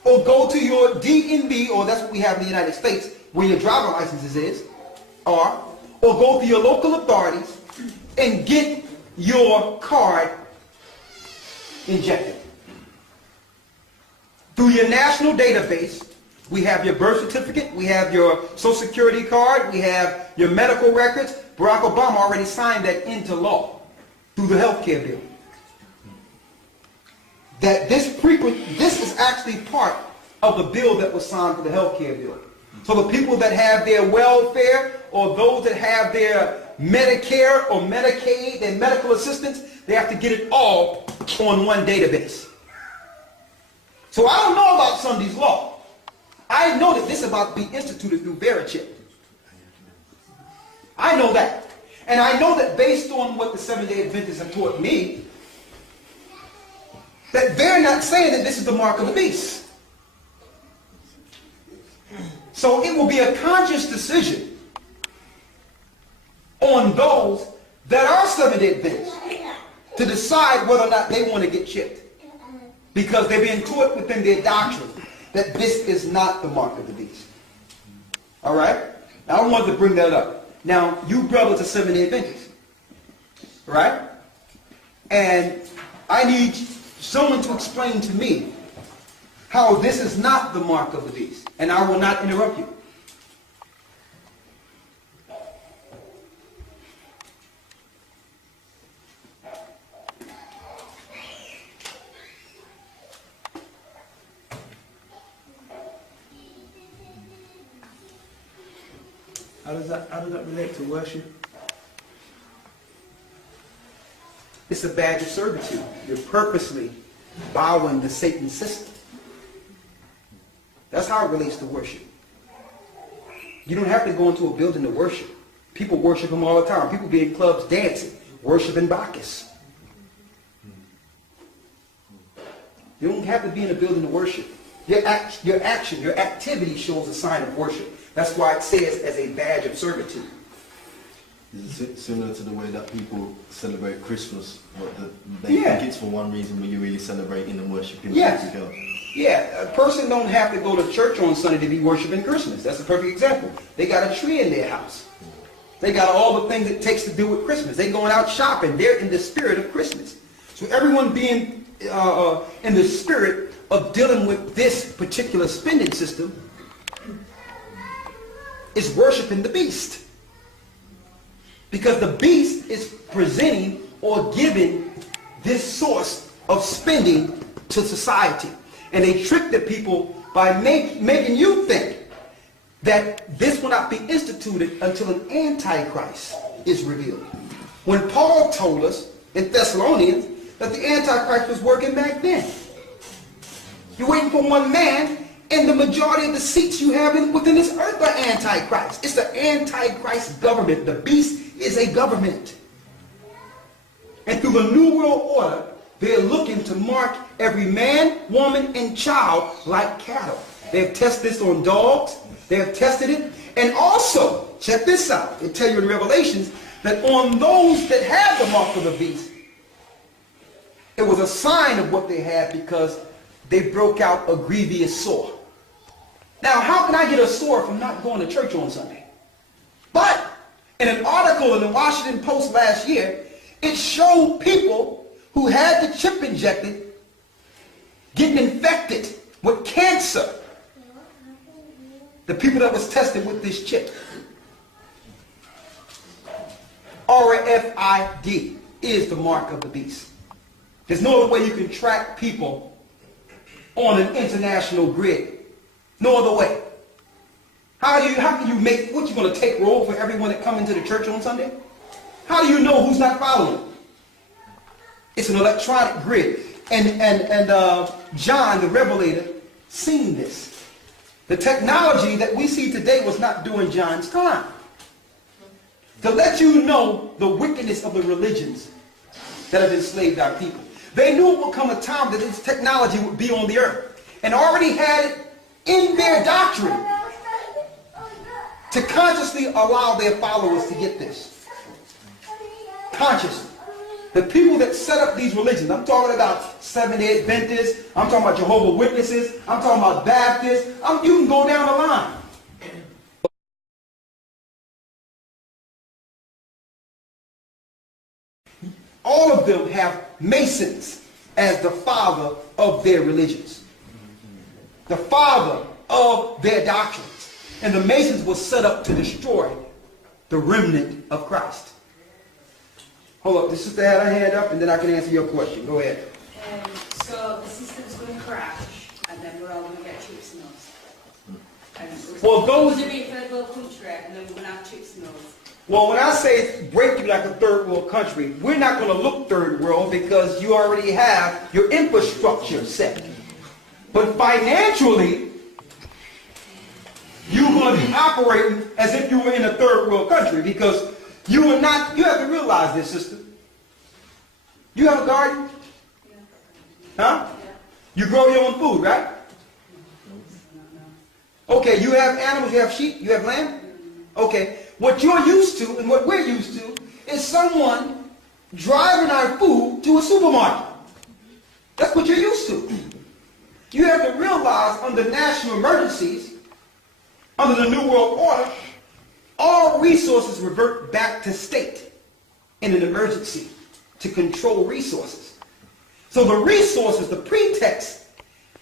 or go to your DMV, or that's what we have in the United States, where your driver licenses is, or go to your local authorities and get your card injected. Through your national database, we have your birth certificate, we have your social security card, we have your medical records. Barack Obama already signed that into law through the health care bill. That this is actually part of the bill that was signed for the health care bill. So the people that have their welfare, or those that have their Medicare or Medicaid, their medical assistance, they have to get it all on one database. So I don't know about Sunday's law. I know that this is about to be instituted through Verichip. I know that. And I know that based on what the Seventh-day Adventists have taught me, that they're not saying that this is the mark of the beast. So it will be a conscious decision on those that are Seventh-day Adventists to decide whether or not they want to get chipped. Because they're being taught within their doctrine that this is not the mark of the beast. All right? Now I wanted to bring that up. Now, you brothers are Seventh-day Adventists. Right? And I need someone to explain to me how this is not the mark of the beast. And I will not interrupt you. How does that relate to worship? It's a badge of servitude. You're purposely bowing to Satan's system. That's how it relates to worship. You don't have to go into a building to worship. People worship him all the time. People be in clubs dancing, worshiping Bacchus. You don't have to be in a building to worship. Your action, your activity shows a sign of worship. That's why it says as a badge of servitude. Is it similar to the way that people celebrate Christmas? They think it's for one reason, but you're really celebrating and worshiping Yes. God. Yeah, a person don't have to go to church on Sunday to be worshiping Christmas. That's a perfect example. They got a tree in their house. They got all the things it takes to do with Christmas. They're going out shopping. They're in the spirit of Christmas. So everyone being in the spirit of dealing with this particular spending system is worshiping the beast. Because the beast is presenting or giving this source of spending to society. And they trick the people by making you think that this will not be instituted until an antichrist is revealed. When Paul told us in Thessalonians that the antichrist was working back then. You're waiting for one man, and the majority of the seats you have within this earth are antichrist. It's the antichrist government. The beast is a government. And through the New World Order, they're looking to mark every man, woman, and child like cattle. They've tested this on dogs. They have tested it. And also, check this out. They tell you in Revelations that on those that have the mark of the beast, it was a sign of what they had because they broke out a grievous sore. Now, how can I get a sore from not going to church on Sunday? But in an article in the Washington Post last year, it showed people who had the chip injected getting infected with cancer. The people that was tested with this chip. RFID is the mark of the beast. There's no other way you can track people on an international grid. No other way. How can you make, what, you going to take roll for everyone that come into the church on Sunday? How do you know who's not following? It's an electronic grid. And John, the Revelator, seen this. The technology that we see today was not during John's time. To let you know the wickedness of the religions that have enslaved our people. They knew it would come a time that this technology would be on the earth. And already had it in their doctrine to consciously allow their followers to get this. Consciously. The people that set up these religions, I'm talking about Seventh-day Adventists, I'm talking about Jehovah's Witnesses, I'm talking about Baptists, you can go down the line. All of them have Masons as the father of their religions, the father of their doctrines. And the Masons were set up to destroy the remnant of Christ. Hold up, the sister had her hand up, and then I can answer your question. Go ahead. So the system's going to crash, and then we're all going to get chips and nose. Well, those- We're going to be a third world country, and then we're going to have chips and nose. Well, when I say break you like a third world country, we're not going to look third world because you already have your infrastructure set. But financially, you're going to be operating as if you were in a third world country because you are not, you have to realize this, sister. You have a garden? Huh? You grow your own food, right? Okay, you have animals, you have sheep, you have lamb? Okay, what you're used to and what we're used to is someone driving our food to a supermarket. That's what you're used to. You have to realize under national emergencies, under the New World Order, all resources revert back to state in an emergency to control resources. So the resources, the pretext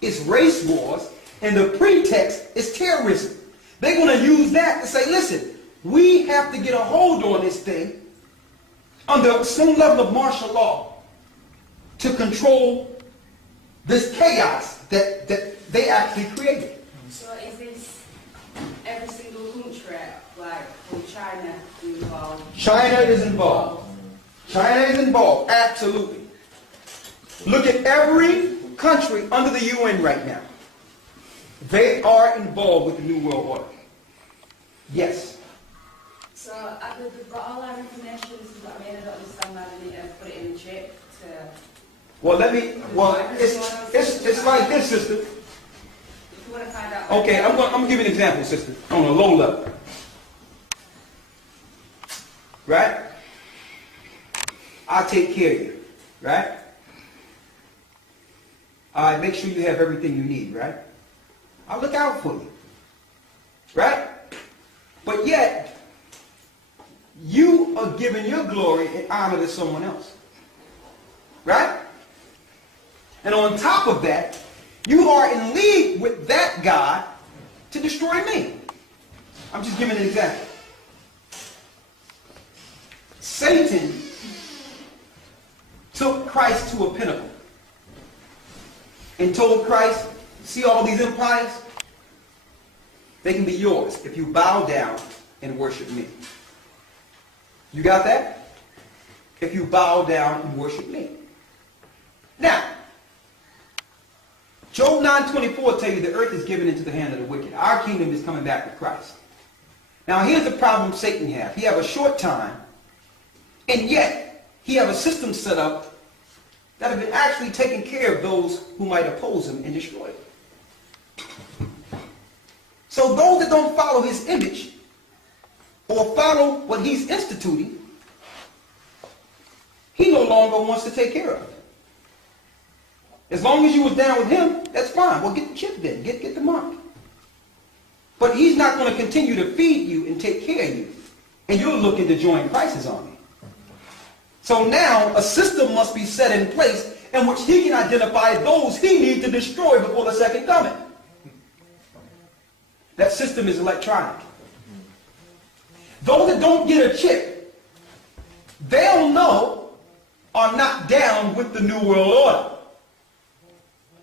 is race wars, and the pretext is terrorism. They're going to use that to say, listen, we have to get a hold on this thing under some level of martial law to control this chaos that they actually created. So is this every single country, like from China involved? China is involved. China is involved, absolutely. Look at every country under the UN right now. They are involved with the New World Order. Yes. So they've got all our information, this is what I mean, I don't understand why they need to put it in a chip to... Well, it's like this, sister. If you want to find out... Okay, I'm going to give you an example, sister, on a low level. Right? I'll take care of you. Right? I make sure you have everything you need, right? I'll look out for you. Right? But yet, you are giving your glory and honor to someone else. Right? And on top of that, you are in league with that God to destroy me. I'm just giving an example. Satan took Christ to a pinnacle and told Christ, see all these empires? They can be yours if you bow down and worship me. You got that? If you bow down and worship me. Now, Job 9:24 tells you the earth is given into the hand of the wicked. Our kingdom is coming back to Christ. Now, here's the problem Satan has. He has a short time, and yet he has a system set up that have been actually taking care of those who might oppose him and destroy him. So those that don't follow his image or follow what he's instituting, he no longer wants to take care of. As long as you was down with him, that's fine. Well, get the chip then. Get the mark. But he's not going to continue to feed you and take care of you. And you're looking to join Christ's army. So now a system must be set in place in which he can identify those he needs to destroy before the second coming. That system is electronic. Those that don't get a chip, they'll know are not down with the New World Order.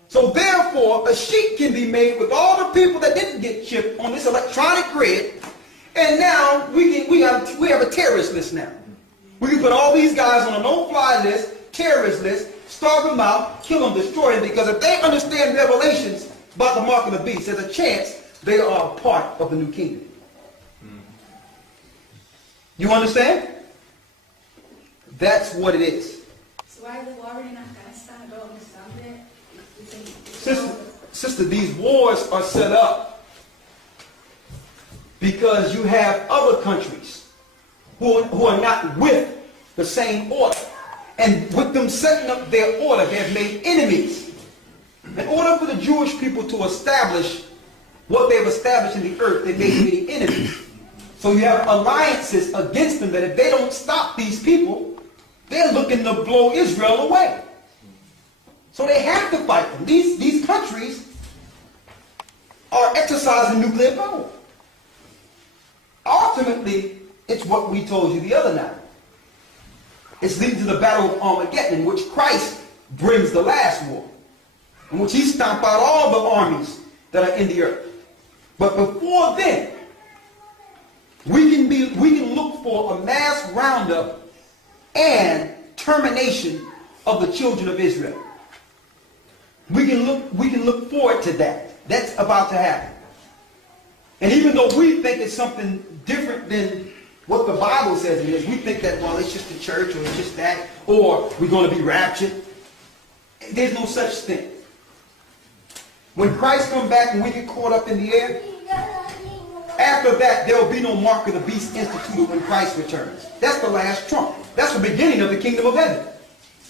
So therefore, a sheet can be made with all the people that didn't get chipped on this electronic grid, and now we have a terrorist list now. We can put all these guys on a no-fly list, terrorist list, starve them out, kill them, destroy them, because if they understand Revelations about the mark of the beast, there's a chance they are a part of the new kingdom. You understand? That's what it is. So why are they warring in Afghanistan? I don't understand it. Sister, these wars are set up because you have other countries who are not with the same order. And with them setting up their order, they have made enemies. In order for the Jewish people to establish what they've established in the earth, they made many enemies. So you have alliances against them that if they don't stop these people, they're looking to blow Israel away. So they have to fight them. These countries are exercising nuclear power. Ultimately, it's what we told you the other night. It's leading to the battle of Armageddon, in which Christ brings the last war, in which he stomp out all the armies that are in the earth. But before then, we can look for a mass roundup and termination of the children of Israel. We can look forward to that. That's about to happen. And even though we think it's something different than what the Bible says it is, we think that, well, it's just the church, or it's just that, or we're going to be raptured. There's no such thing. When Christ comes back and we get caught up in the air, after that, there will be no mark of the beast instituted when Christ returns. That's the last trump. That's the beginning of the kingdom of heaven.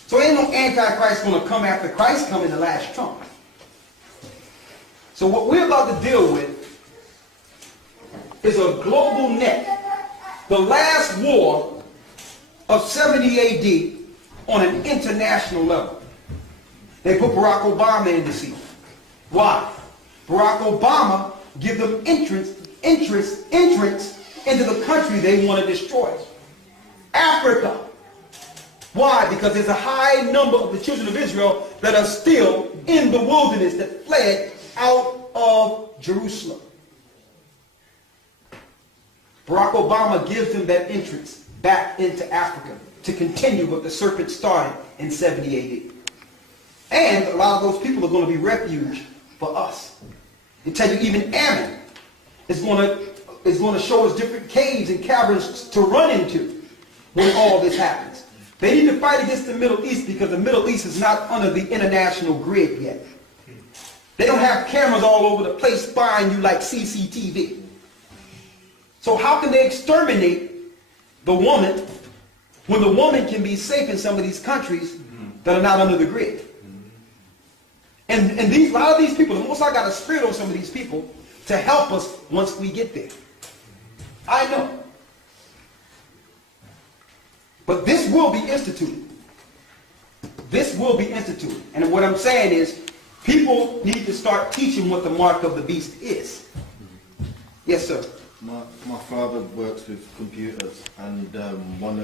So ain't no Antichrist going to come after Christ come in the last trump. So what we're about to deal with is a global net. The last war of 70 AD on an international level. They put Barack Obama in the seat. Why? Barack Obama give them entrance into the country they want to destroy. Africa. Why? Because there's a high number of the children of Israel that are still in the wilderness that fled out of Jerusalem. Barack Obama gives them that entrance back into Africa to continue what the serpent started in 70 AD. And a lot of those people are going to be refuge for us. They tell you even Ammon is going to show us different caves and caverns to run into when all this happens. They need to fight against the Middle East because the Middle East is not under the international grid yet. They don't have cameras all over the place spying you like CCTV. So how can they exterminate the woman when the woman can be safe in some of these countries that are not under the grid? And a lot of these people, the Most High got a spirit on some of these people to help us once we get there. I know. But this will be instituted. This will be instituted. And what I'm saying is, people need to start teaching what the mark of the beast is. Yes, sir. My father works with computers, and one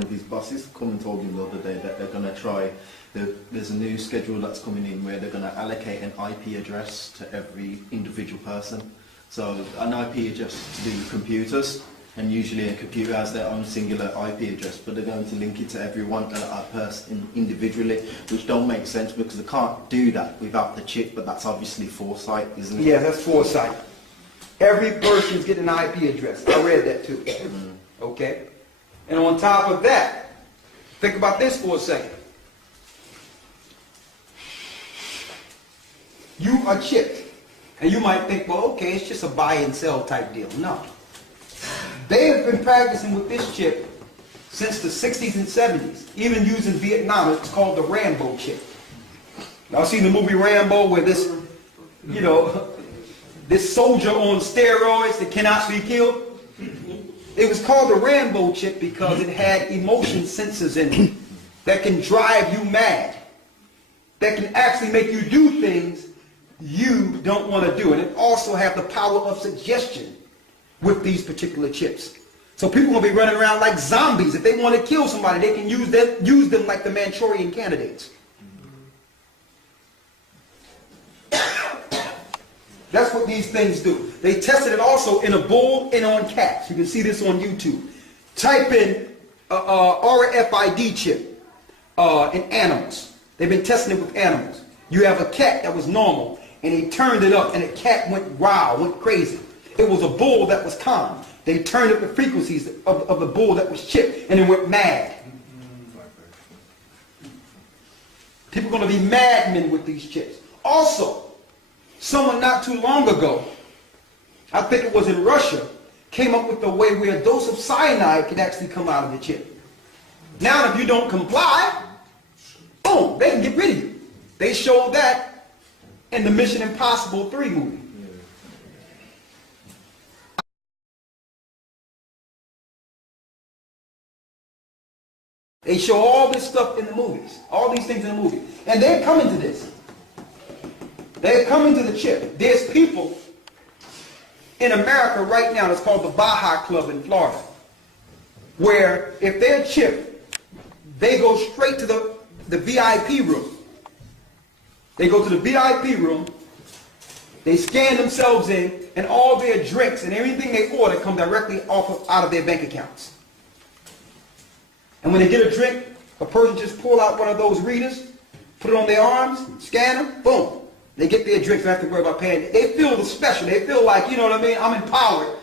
of his bosses come and told him the other day that they're going to try. There's a new schedule that's coming in where they're going to allocate an IP address to every individual person. So an IP address to do with computers, and usually a computer has their own singular IP address, but they're going to link it to everyone, a person individually, which don't make sense because they can't do that without the chip. But that's obviously foresight, isn't it? Yeah, that's foresight. Every person's getting an IP address. I read that too. Okay? And on top of that, think about this for a second. You are chipped. And you might think, well, okay, it's just a buy and sell type deal. No. They have been practicing with this chip since the 60s and 70s, even using Vietnam. It's called the Rambo chip. Y'all seen the movie Rambo where this, this soldier on steroids that cannot be killed? It was called the Rambo chip because it had emotion sensors in it that can drive you mad, that can actually make you do things you don't want to do. And it also have the power of suggestion with these particular chips. So people will be running around like zombies. If they want to kill somebody, they can use them like the Manchurian candidates. That's what these things do. They tested it also in a bull and on cats. You can see this on YouTube. Type in RFID chip in animals. They've been testing it with animals. You have a cat that was normal, and they turned it up, and the cat went wild, went crazy. It was a bull that was calm. They turned up the frequencies of the bull that was chipped, and it went mad. People are going to be madmen with these chips. Also, someone not too long ago, I think it was in Russia, came up with a way where a dose of cyanide can actually come out of the chip. Now, if you don't comply, boom, they can get rid of you. They showed that in the Mission Impossible 3 movie. They show all this stuff in the movies, all these things in the movie. And they're coming to this. They're coming to the chip. There's people in America right now, it's called the Baja Club in Florida, where if they're chipped, they go straight to the VIP room. They go to the VIP room, they scan themselves in, and all their drinks and everything they order come directly out of their bank accounts. And when they get a drink, a person just pull out one of those readers, put it on their arms, scan them, boom. They get their drinks, they don't have to worry about paying. They feel special. They feel like, you know what I mean, I'm empowered.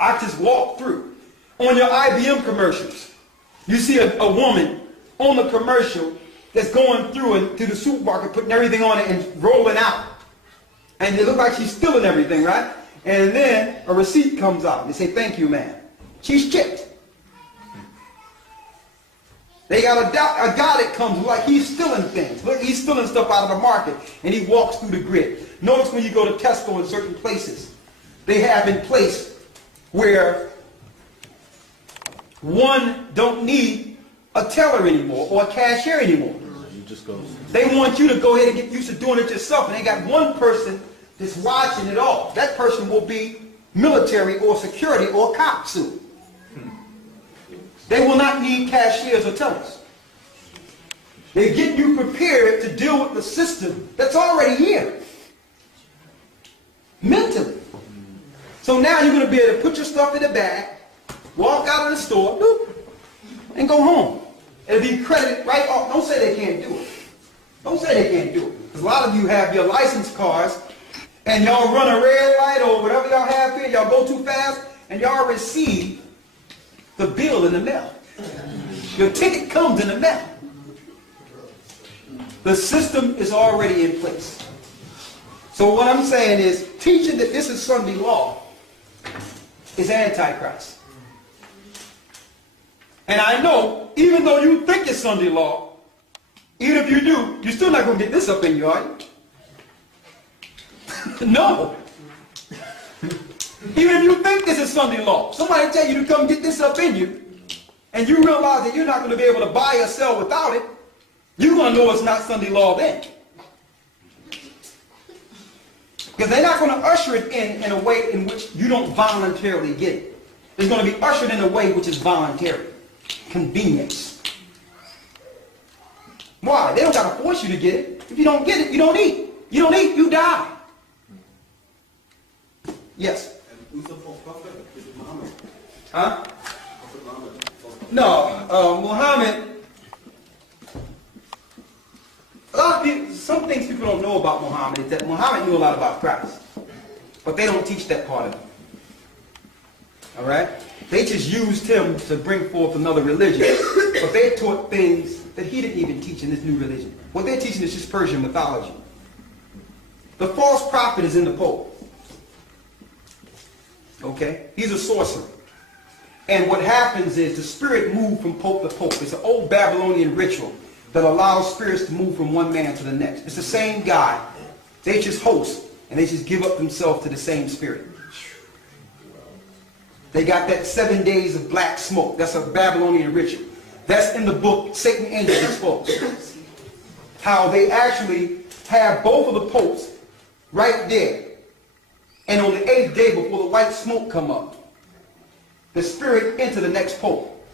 I just walk through. On your IBM commercials, you see a woman on the commercial that's going through the supermarket, putting everything on it and rolling out. And it looks like she's stealing everything, right? And then a receipt comes out. They say, thank you, ma'am. She's chipped. They got a guy that comes like he's stealing things. Look, he's stealing stuff out of the market, and he walks through the grid. Notice when you go to Tesco in certain places, they have in place where one don't need a teller anymore or a cashier anymore. You just go. They want you to go ahead and get used to doing it yourself, and they got one person that's watching it all. That person will be military or security or cop soon. They will not need cashiers or tellers. They get you prepared to deal with the system that's already here. Mentally. So now you're going to be able to put your stuff in the bag, walk out of the store, boop, and go home. It'll be credited right off. Don't say they can't do it. Don't say they can't do it. Because a lot of you have your license cards, and y'all run a red light or whatever y'all have here, y'all go too fast, and y'all receive the bill in the mail. Your ticket comes in the mail. The system is already in place. So what I'm saying is, teaching that this is Sunday law is antichrist. And I know, even though you think it's Sunday law, even if you do, you're still not going to get this up in you, are you? No. Even if you think this is Sunday law, somebody tell you to come get this up in you, and you realize that you're not going to be able to buy or sell without it, you're going to know it's not Sunday law then. Because they're not going to usher it in a way in which you don't voluntarily get it. It's going to be ushered in a way which is voluntary. Convenience. Why? They don't got to force you to get it. If you don't get it, you don't eat. You don't eat, you die. Yes? Who's the false prophet? Is it Muhammad? Huh? Prophet Muhammad? No, Muhammad. A lot of people, some things people don't know about Muhammad is that Muhammad knew a lot about Christ, but they don't teach that part of it. All right? They just used him to bring forth another religion, but they taught things that he didn't even teach in this new religion. What they're teaching is just Persian mythology. The false prophet is in the Pope. Okay? He's a sorcerer. And what happens is the spirit moves from pope to pope. It's an old Babylonian ritual that allows spirits to move from one man to the next. It's the same guy. They just host, and they just give up themselves to the same spirit. They got that 7 days of black smoke. That's a Babylonian ritual. That's in the book Satan Angels Exposed. How they actually have both of the popes right there. And on the 8th day before the white smoke come up, the spirit enter the next pope.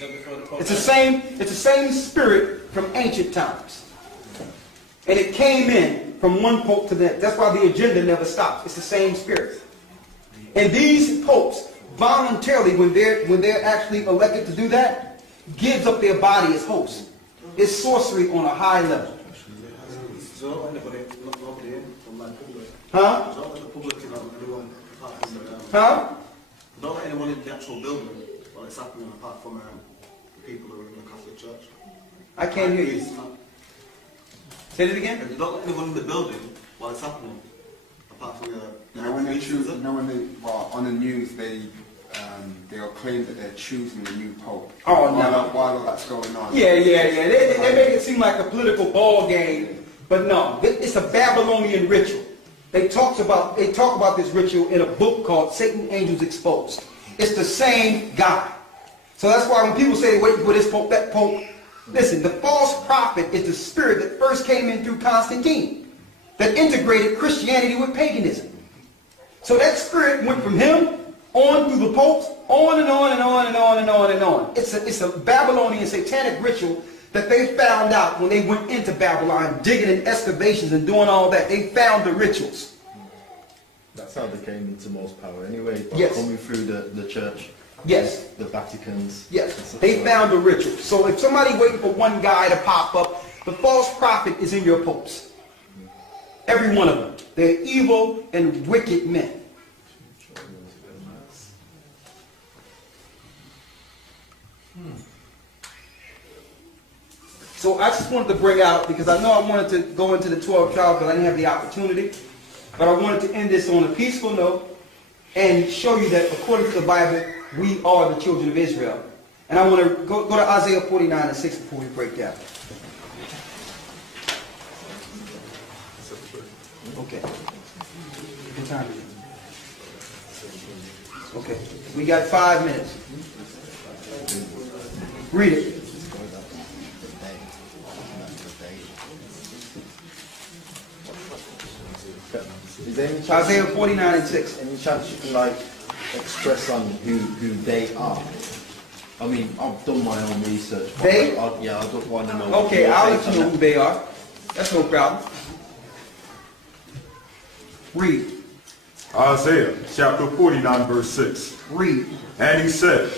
It's the same spirit from ancient times. And it came in from one pope to the next. That's why the agenda never stops. It's the same spirit. And these popes voluntarily, when they're actually elected to do that, gives up their body as hosts. It's sorcery on a high level. So don't let anybody in from like public. Huh? Don't let the public in on anyone apart from Huh? Don't let anyone in the actual building while it's happening apart from the people who are in the Catholic Church. I can't hear you. Say it again? And don't let anyone in the building while it's happening apart from the You know when they choose, well, on the news they'll claim that they're choosing a new pope. Oh, no. While all that's going on. Yeah. They make it seem like a political ball game, but no, it's a Babylonian ritual. They talk about this ritual in a book called Satan Angels Exposed. It's the same guy. So that's why when people say, wait for this pope, that pope, listen, the false prophet is the spirit that first came in through Constantine, that integrated Christianity with paganism. So that spirit went from him on through the popes, on and on and on and on and on and on. It's a Babylonian satanic ritual that they found out when they went into Babylon, digging in excavations and doing all that. They found the rituals. That's how they came into most power anyway, by Yes. coming through the church, Yes. the Vaticans. Yes, and such they like found the ritual. So if somebody waiting for one guy to pop up, the false prophet is in your popes. Every one of them. They're evil and wicked men. So I just wanted to bring out, because I know I wanted to go into the 12 tribes, but I didn't have the opportunity. But I wanted to end this on a peaceful note and show you that according to the Bible, we are the children of Israel. And I want to go to Isaiah 49 and 6 before we break down. Okay. What time is it? Okay. We got 5 minutes. Read it. Is there any chance, Isaiah 49 and 6. any chance you can like express on who they are? I mean, I've done my own research. But They? I just want to know. Okay, your I'll take let you on know who that. they are. That's no problem. Read. Isaiah chapter 49 verse 6. Read. And he said,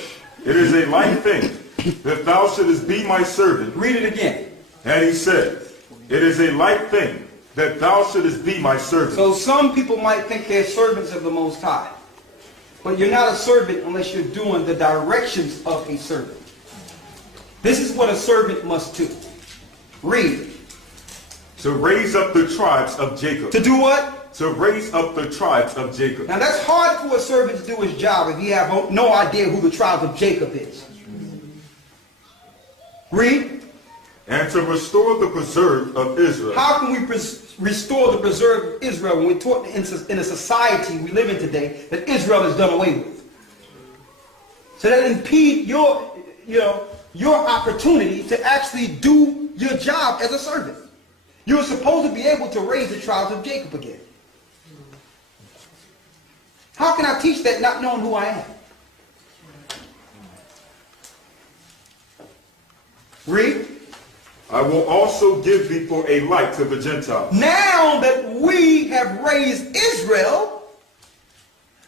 it is a light thing that thou shouldest be my servant. Read it again. And he said, it is a light thing that thou shouldest be my servant. So some people might think they're servants of the Most High. But you're not a servant unless you're doing the directions of a servant. This is what a servant must do. Read. To raise up the tribes of Jacob. To do what? To raise up the tribes of Jacob. Now that's hard for a servant to do his job if he have no idea who the tribe of Jacob is. Read. And to restore the preserved of Israel. How can we restore the preserve of Israel when we're taught in a society we live in today that Israel is done away with? So that impede your opportunity to actually do your job as a servant. You're supposed to be able to raise the tribes of Jacob again. How can I teach that not knowing who I am? Read. I will also give thee for a light to the Gentiles. Now that we have raised Israel,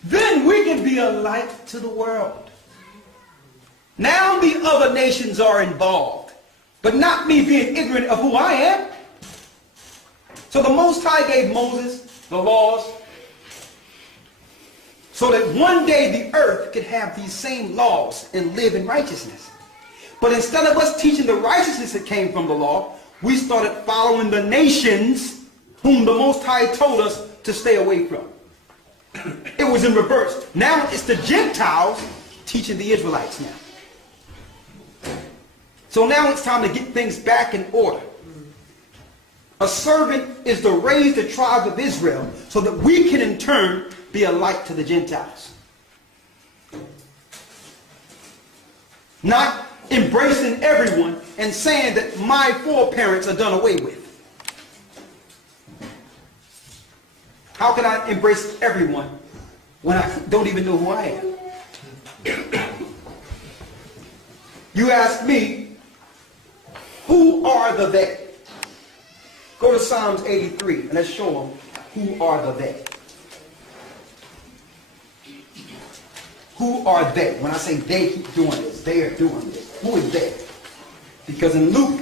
then we can be a light to the world. Now the other nations are involved, but not me being ignorant of who I am. So the Most High gave Moses the laws so that one day the earth could have these same laws and live in righteousness. But instead of us teaching the righteousness that came from the law, we started following the nations whom the Most High told us to stay away from. It was in reverse. Now it's the Gentiles teaching the Israelites now. So now it's time to get things back in order. A servant is to raise the tribes of Israel so that we can in turn be a light to the Gentiles. Not embracing everyone and saying that my foreparents are done away with. How can I embrace everyone when I don't even know who I am? You ask me, who are the they? Go to Psalms 83 and let's show them who are the they. Who are they? When I say they keep doing this, they are doing this. Who is they? Because in Luke,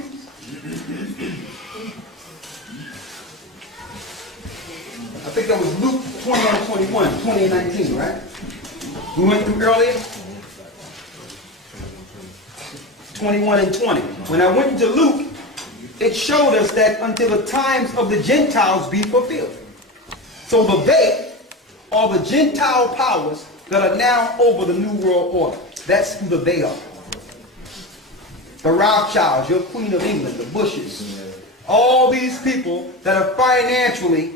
I think that was Luke 21, 21, 20 and 19, right? We went through earlier. 21 and 20. When I went into Luke, it showed us that until the times of the Gentiles be fulfilled. So the they are the Gentile powers that are now over the New World Order. That's who the they are. The Rothschilds, your Queen of England, the Bushes, all these people that are financially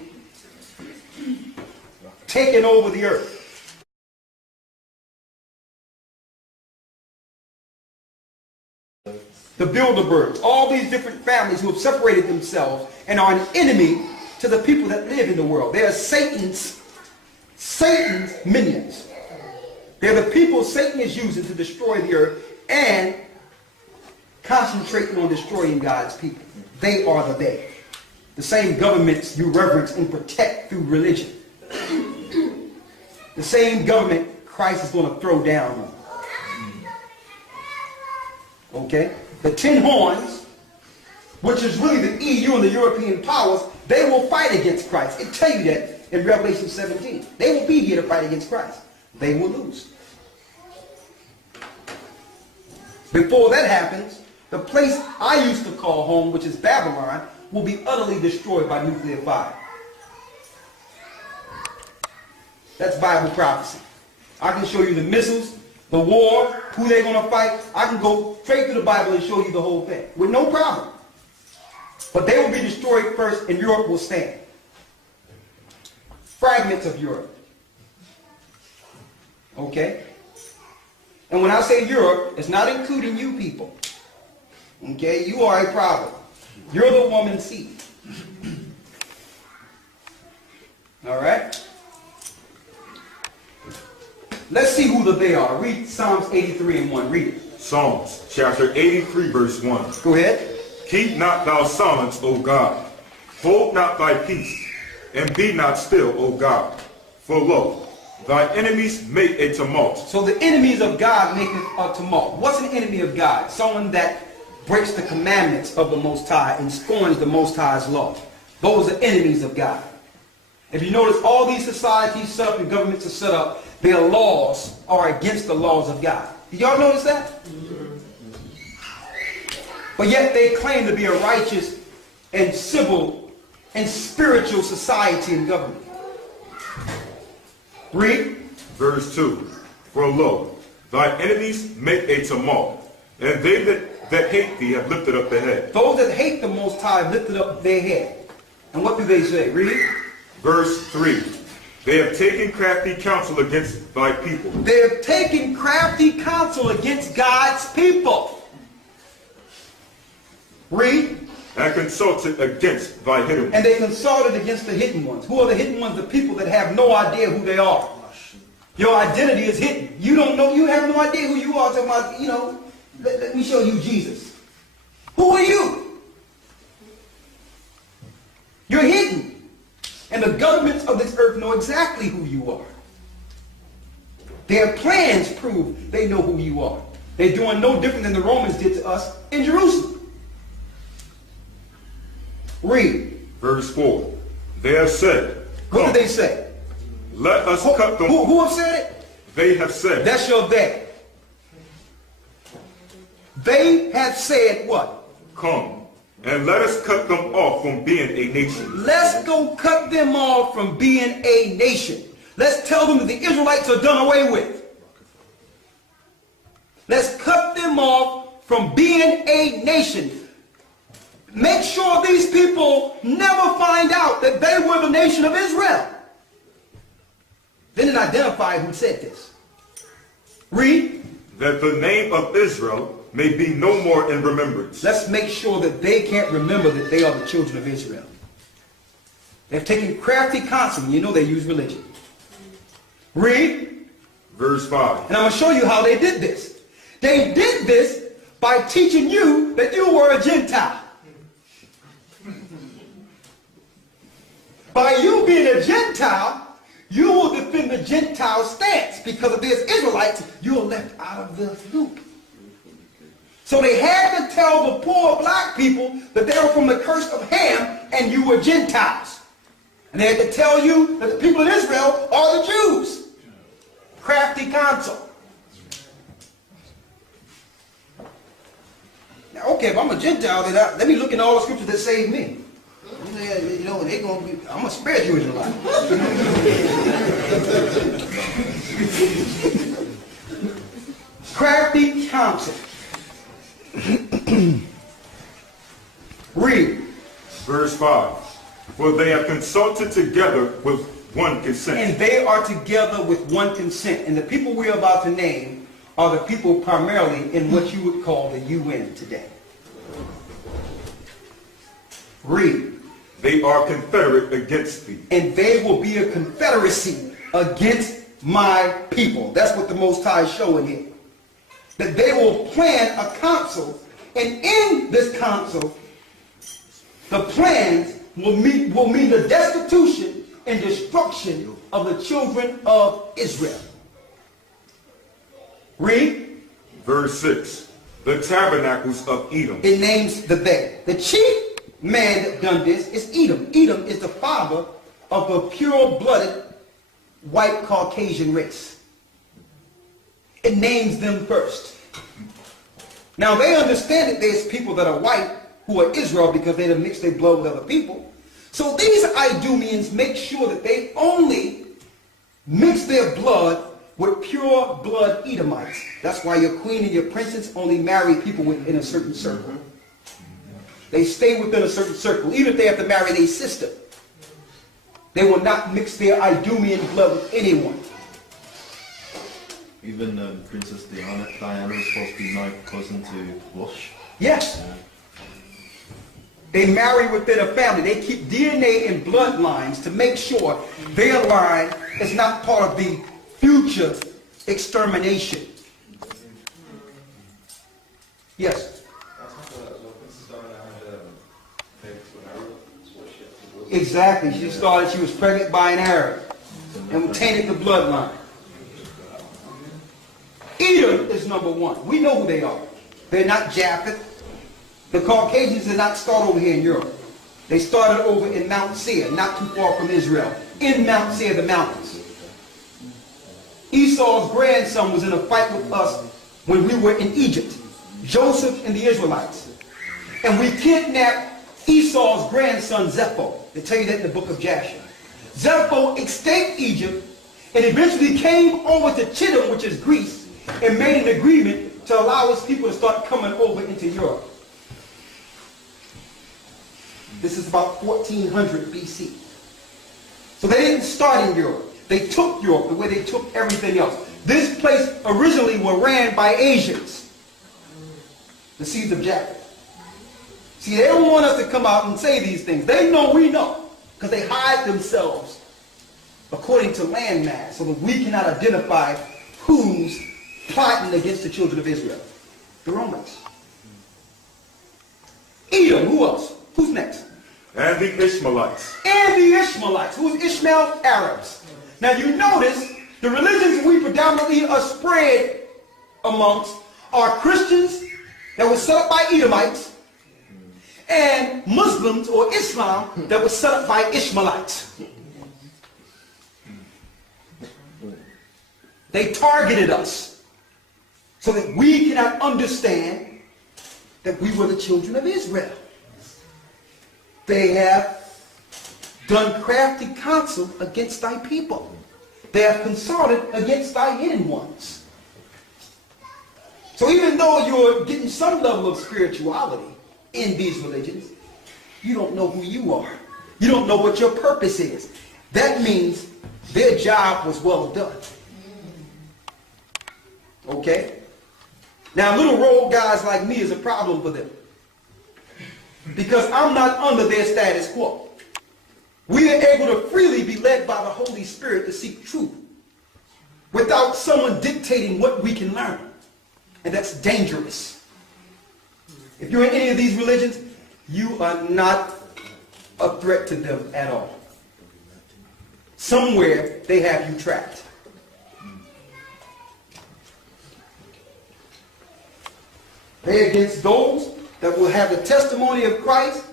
taking over the earth. the Bilderbergs, all these different families who have separated themselves and are an enemy to the people that live in the world. They are Satan's minions. They're the people Satan is using to destroy the earth and concentrating on destroying God's people. They are the they. The same governments you reverence and protect through religion. The same government Christ is going to throw down on. Okay? The 10 horns, which is really the EU and the European powers, they will fight against Christ. It tells you that in Revelation 17. They will be here to fight against Christ. They will lose. Before that happens, the place I used to call home, which is Babylon, will be utterly destroyed by nuclear fire. That's Bible prophecy. I can show you the missiles, the war, who they're going to fight. I can go straight to the Bible and show you the whole thing with no problem. But they will be destroyed first and Europe will stand. Fragments of Europe. Okay? And when I say Europe, it's not including you people. Okay? You are a problem. You're the woman's seed. All right? Let's see who the they are. Read Psalms 83 and 1. Read it. Psalms chapter 83 verse 1. Go ahead. Keep not thou silence, O God. Hold not thy peace, and be not still, O God. For lo, thy enemies make a tumult. So the enemies of God make a tumult. What's an enemy of God? Someone that breaks the commandments of the Most High and scorns the Most High's law. Those are enemies of God. If you notice, all these societies set up and governments are set up, their laws are against the laws of God. Did y'all notice that? But yet they claim to be a righteous and civil and spiritual society and government. Read. Verse 2. For lo, thy enemies make a tumult, and they that hate thee have lifted up their head. Those that hate the Most High have lifted up their head. And what do they say? Read. Verse 3. They have taken crafty counsel against thy people. They have taken crafty counsel against God's people. Read. And consulted against thy hidden ones. And they consulted against the hidden ones. Who are the hidden ones? The people that have no idea who they are. Your identity is hidden. You don't know, you have no idea who you are. Talking about, let me show you Jesus. Who are you? You're hidden. And the governments of this earth know exactly who you are. Their plans prove they know who you are. They're doing no different than the Romans did to us in Jerusalem. Read. Verse 4. They have said. What did they say? Let us cut them. Who have said it? They have said. That's your they. They have said what? Come, and let us cut them off from being a nation. Let's go cut them off from being a nation. Let's tell them that the Israelites are done away with. Let's cut them off from being a nation. Make sure these people never find out that they were the nation of Israel. Then it identified who said this. Read. That the name of Israel may be no more in remembrance. Let's make sure that they can't remember that they are the children of Israel. They've taken crafty counsel. You know they use religion. Read. Verse 5. And I'm going to show you how they did this. They did this by teaching you that you were a Gentile. By you being a Gentile, you will defend the Gentile stance, because if there's Israelites, you're left out of the loop. So they had to tell the poor black people that they were from the curse of Ham and you were Gentiles. And they had to tell you that the people of Israel are the Jews. Crafty counsel. Now, okay, if I'm a Gentile, then let me look in all the scriptures that save me. You know, they're going to be, I'm going to spare you Israelites. Crafty counsel. Read. Verse 5. For they have consulted together with one consent. And they are together with one consent. And the people we're about to name are the people primarily in what you would call the UN today. Read. They are confederate against thee. And they will be a confederacy against my people. That's what the Most High is showing here. That they will plan a council, and in this council, the plans will mean the destitution and destruction of the children of Israel. Read. Verse 6. The tabernacles of Edom. It names the they. The chief man that done this is Edom. Edom is the father of the pure-blooded white Caucasian race. It names them first. Now they understand that there's people that are white who are Israel because they have mixed their blood with other people. So these Idumeans make sure that they only mix their blood with pure blood Edomites. That's why your queen and your princess only marry people within a certain circle. They stay within a certain circle. Even if they have to marry their sister, they will not mix their Idumean blood with anyone. Even Princess Diana was supposed to be ninth cousin to Wash. Yes. They marry within a family. They keep DNA and bloodlines to make sure their line is not part of the future extermination. Yes. Exactly. She was pregnant by an Arab and tainted the bloodline. Edom is number one. We know who they are. They're not Japheth. The Caucasians did not start over here in Europe. They started over in Mount Seir, not too far from Israel. In Mount Seir, the mountains. Esau's grandson was in a fight with us when we were in Egypt. Joseph and the Israelites. And we kidnapped Esau's grandson, Zepho. They tell you that in the book of Jasher. Zepho escaped Egypt and eventually came over to Chittim, which is Greece, and made an agreement to allow his people to start coming over into Europe. This is about 1400 BC. So they didn't start in Europe. They took Europe the way they took everything else. This place originally was ran by Asians, the seeds of Japheth. See, they don't want us to come out and say these things. They know we know, because they hide themselves according to landmass, so that we cannot identify who's plotting against the children of Israel. The Romans. Edom, who else? Who's next? And the Ishmaelites. And the Ishmaelites. Who's Ishmael? Arabs. Now you notice the religions we predominantly are spread amongst are Christians that were set up by Edomites and Muslims or Islam that was set up by Ishmaelites. They targeted us so that we cannot understand that we were the children of Israel. They have done crafty counsel against thy people. They have consulted against thy hidden ones. So even though you're getting some level of spirituality in these religions, you don't know who you are. You don't know what your purpose is. That means their job was well done. Okay? Now little rogue guys like me is a problem for them, because I'm not under their status quo. We are able to freely be led by the Holy Spirit to seek truth without someone dictating what we can learn. And that's dangerous. If you're in any of these religions, you are not a threat to them at all. Somewhere they have you trapped. They're against those that will have the testimony of Christ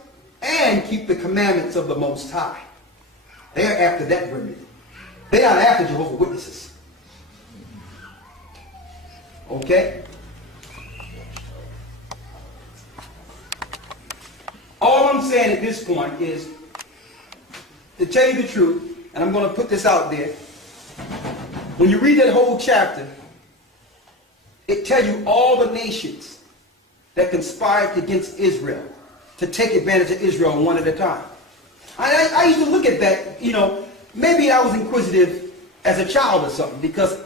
and keep the commandments of the Most High. They're after that remedy. They are after Jehovah's Witnesses. Okay? All I'm saying at this point is, to tell you the truth, and I'm going to put this out there, when you read that whole chapter, it tells you all the nations that conspired against Israel to take advantage of Israel one at a time. I used to look at that, maybe I was inquisitive as a child or something, because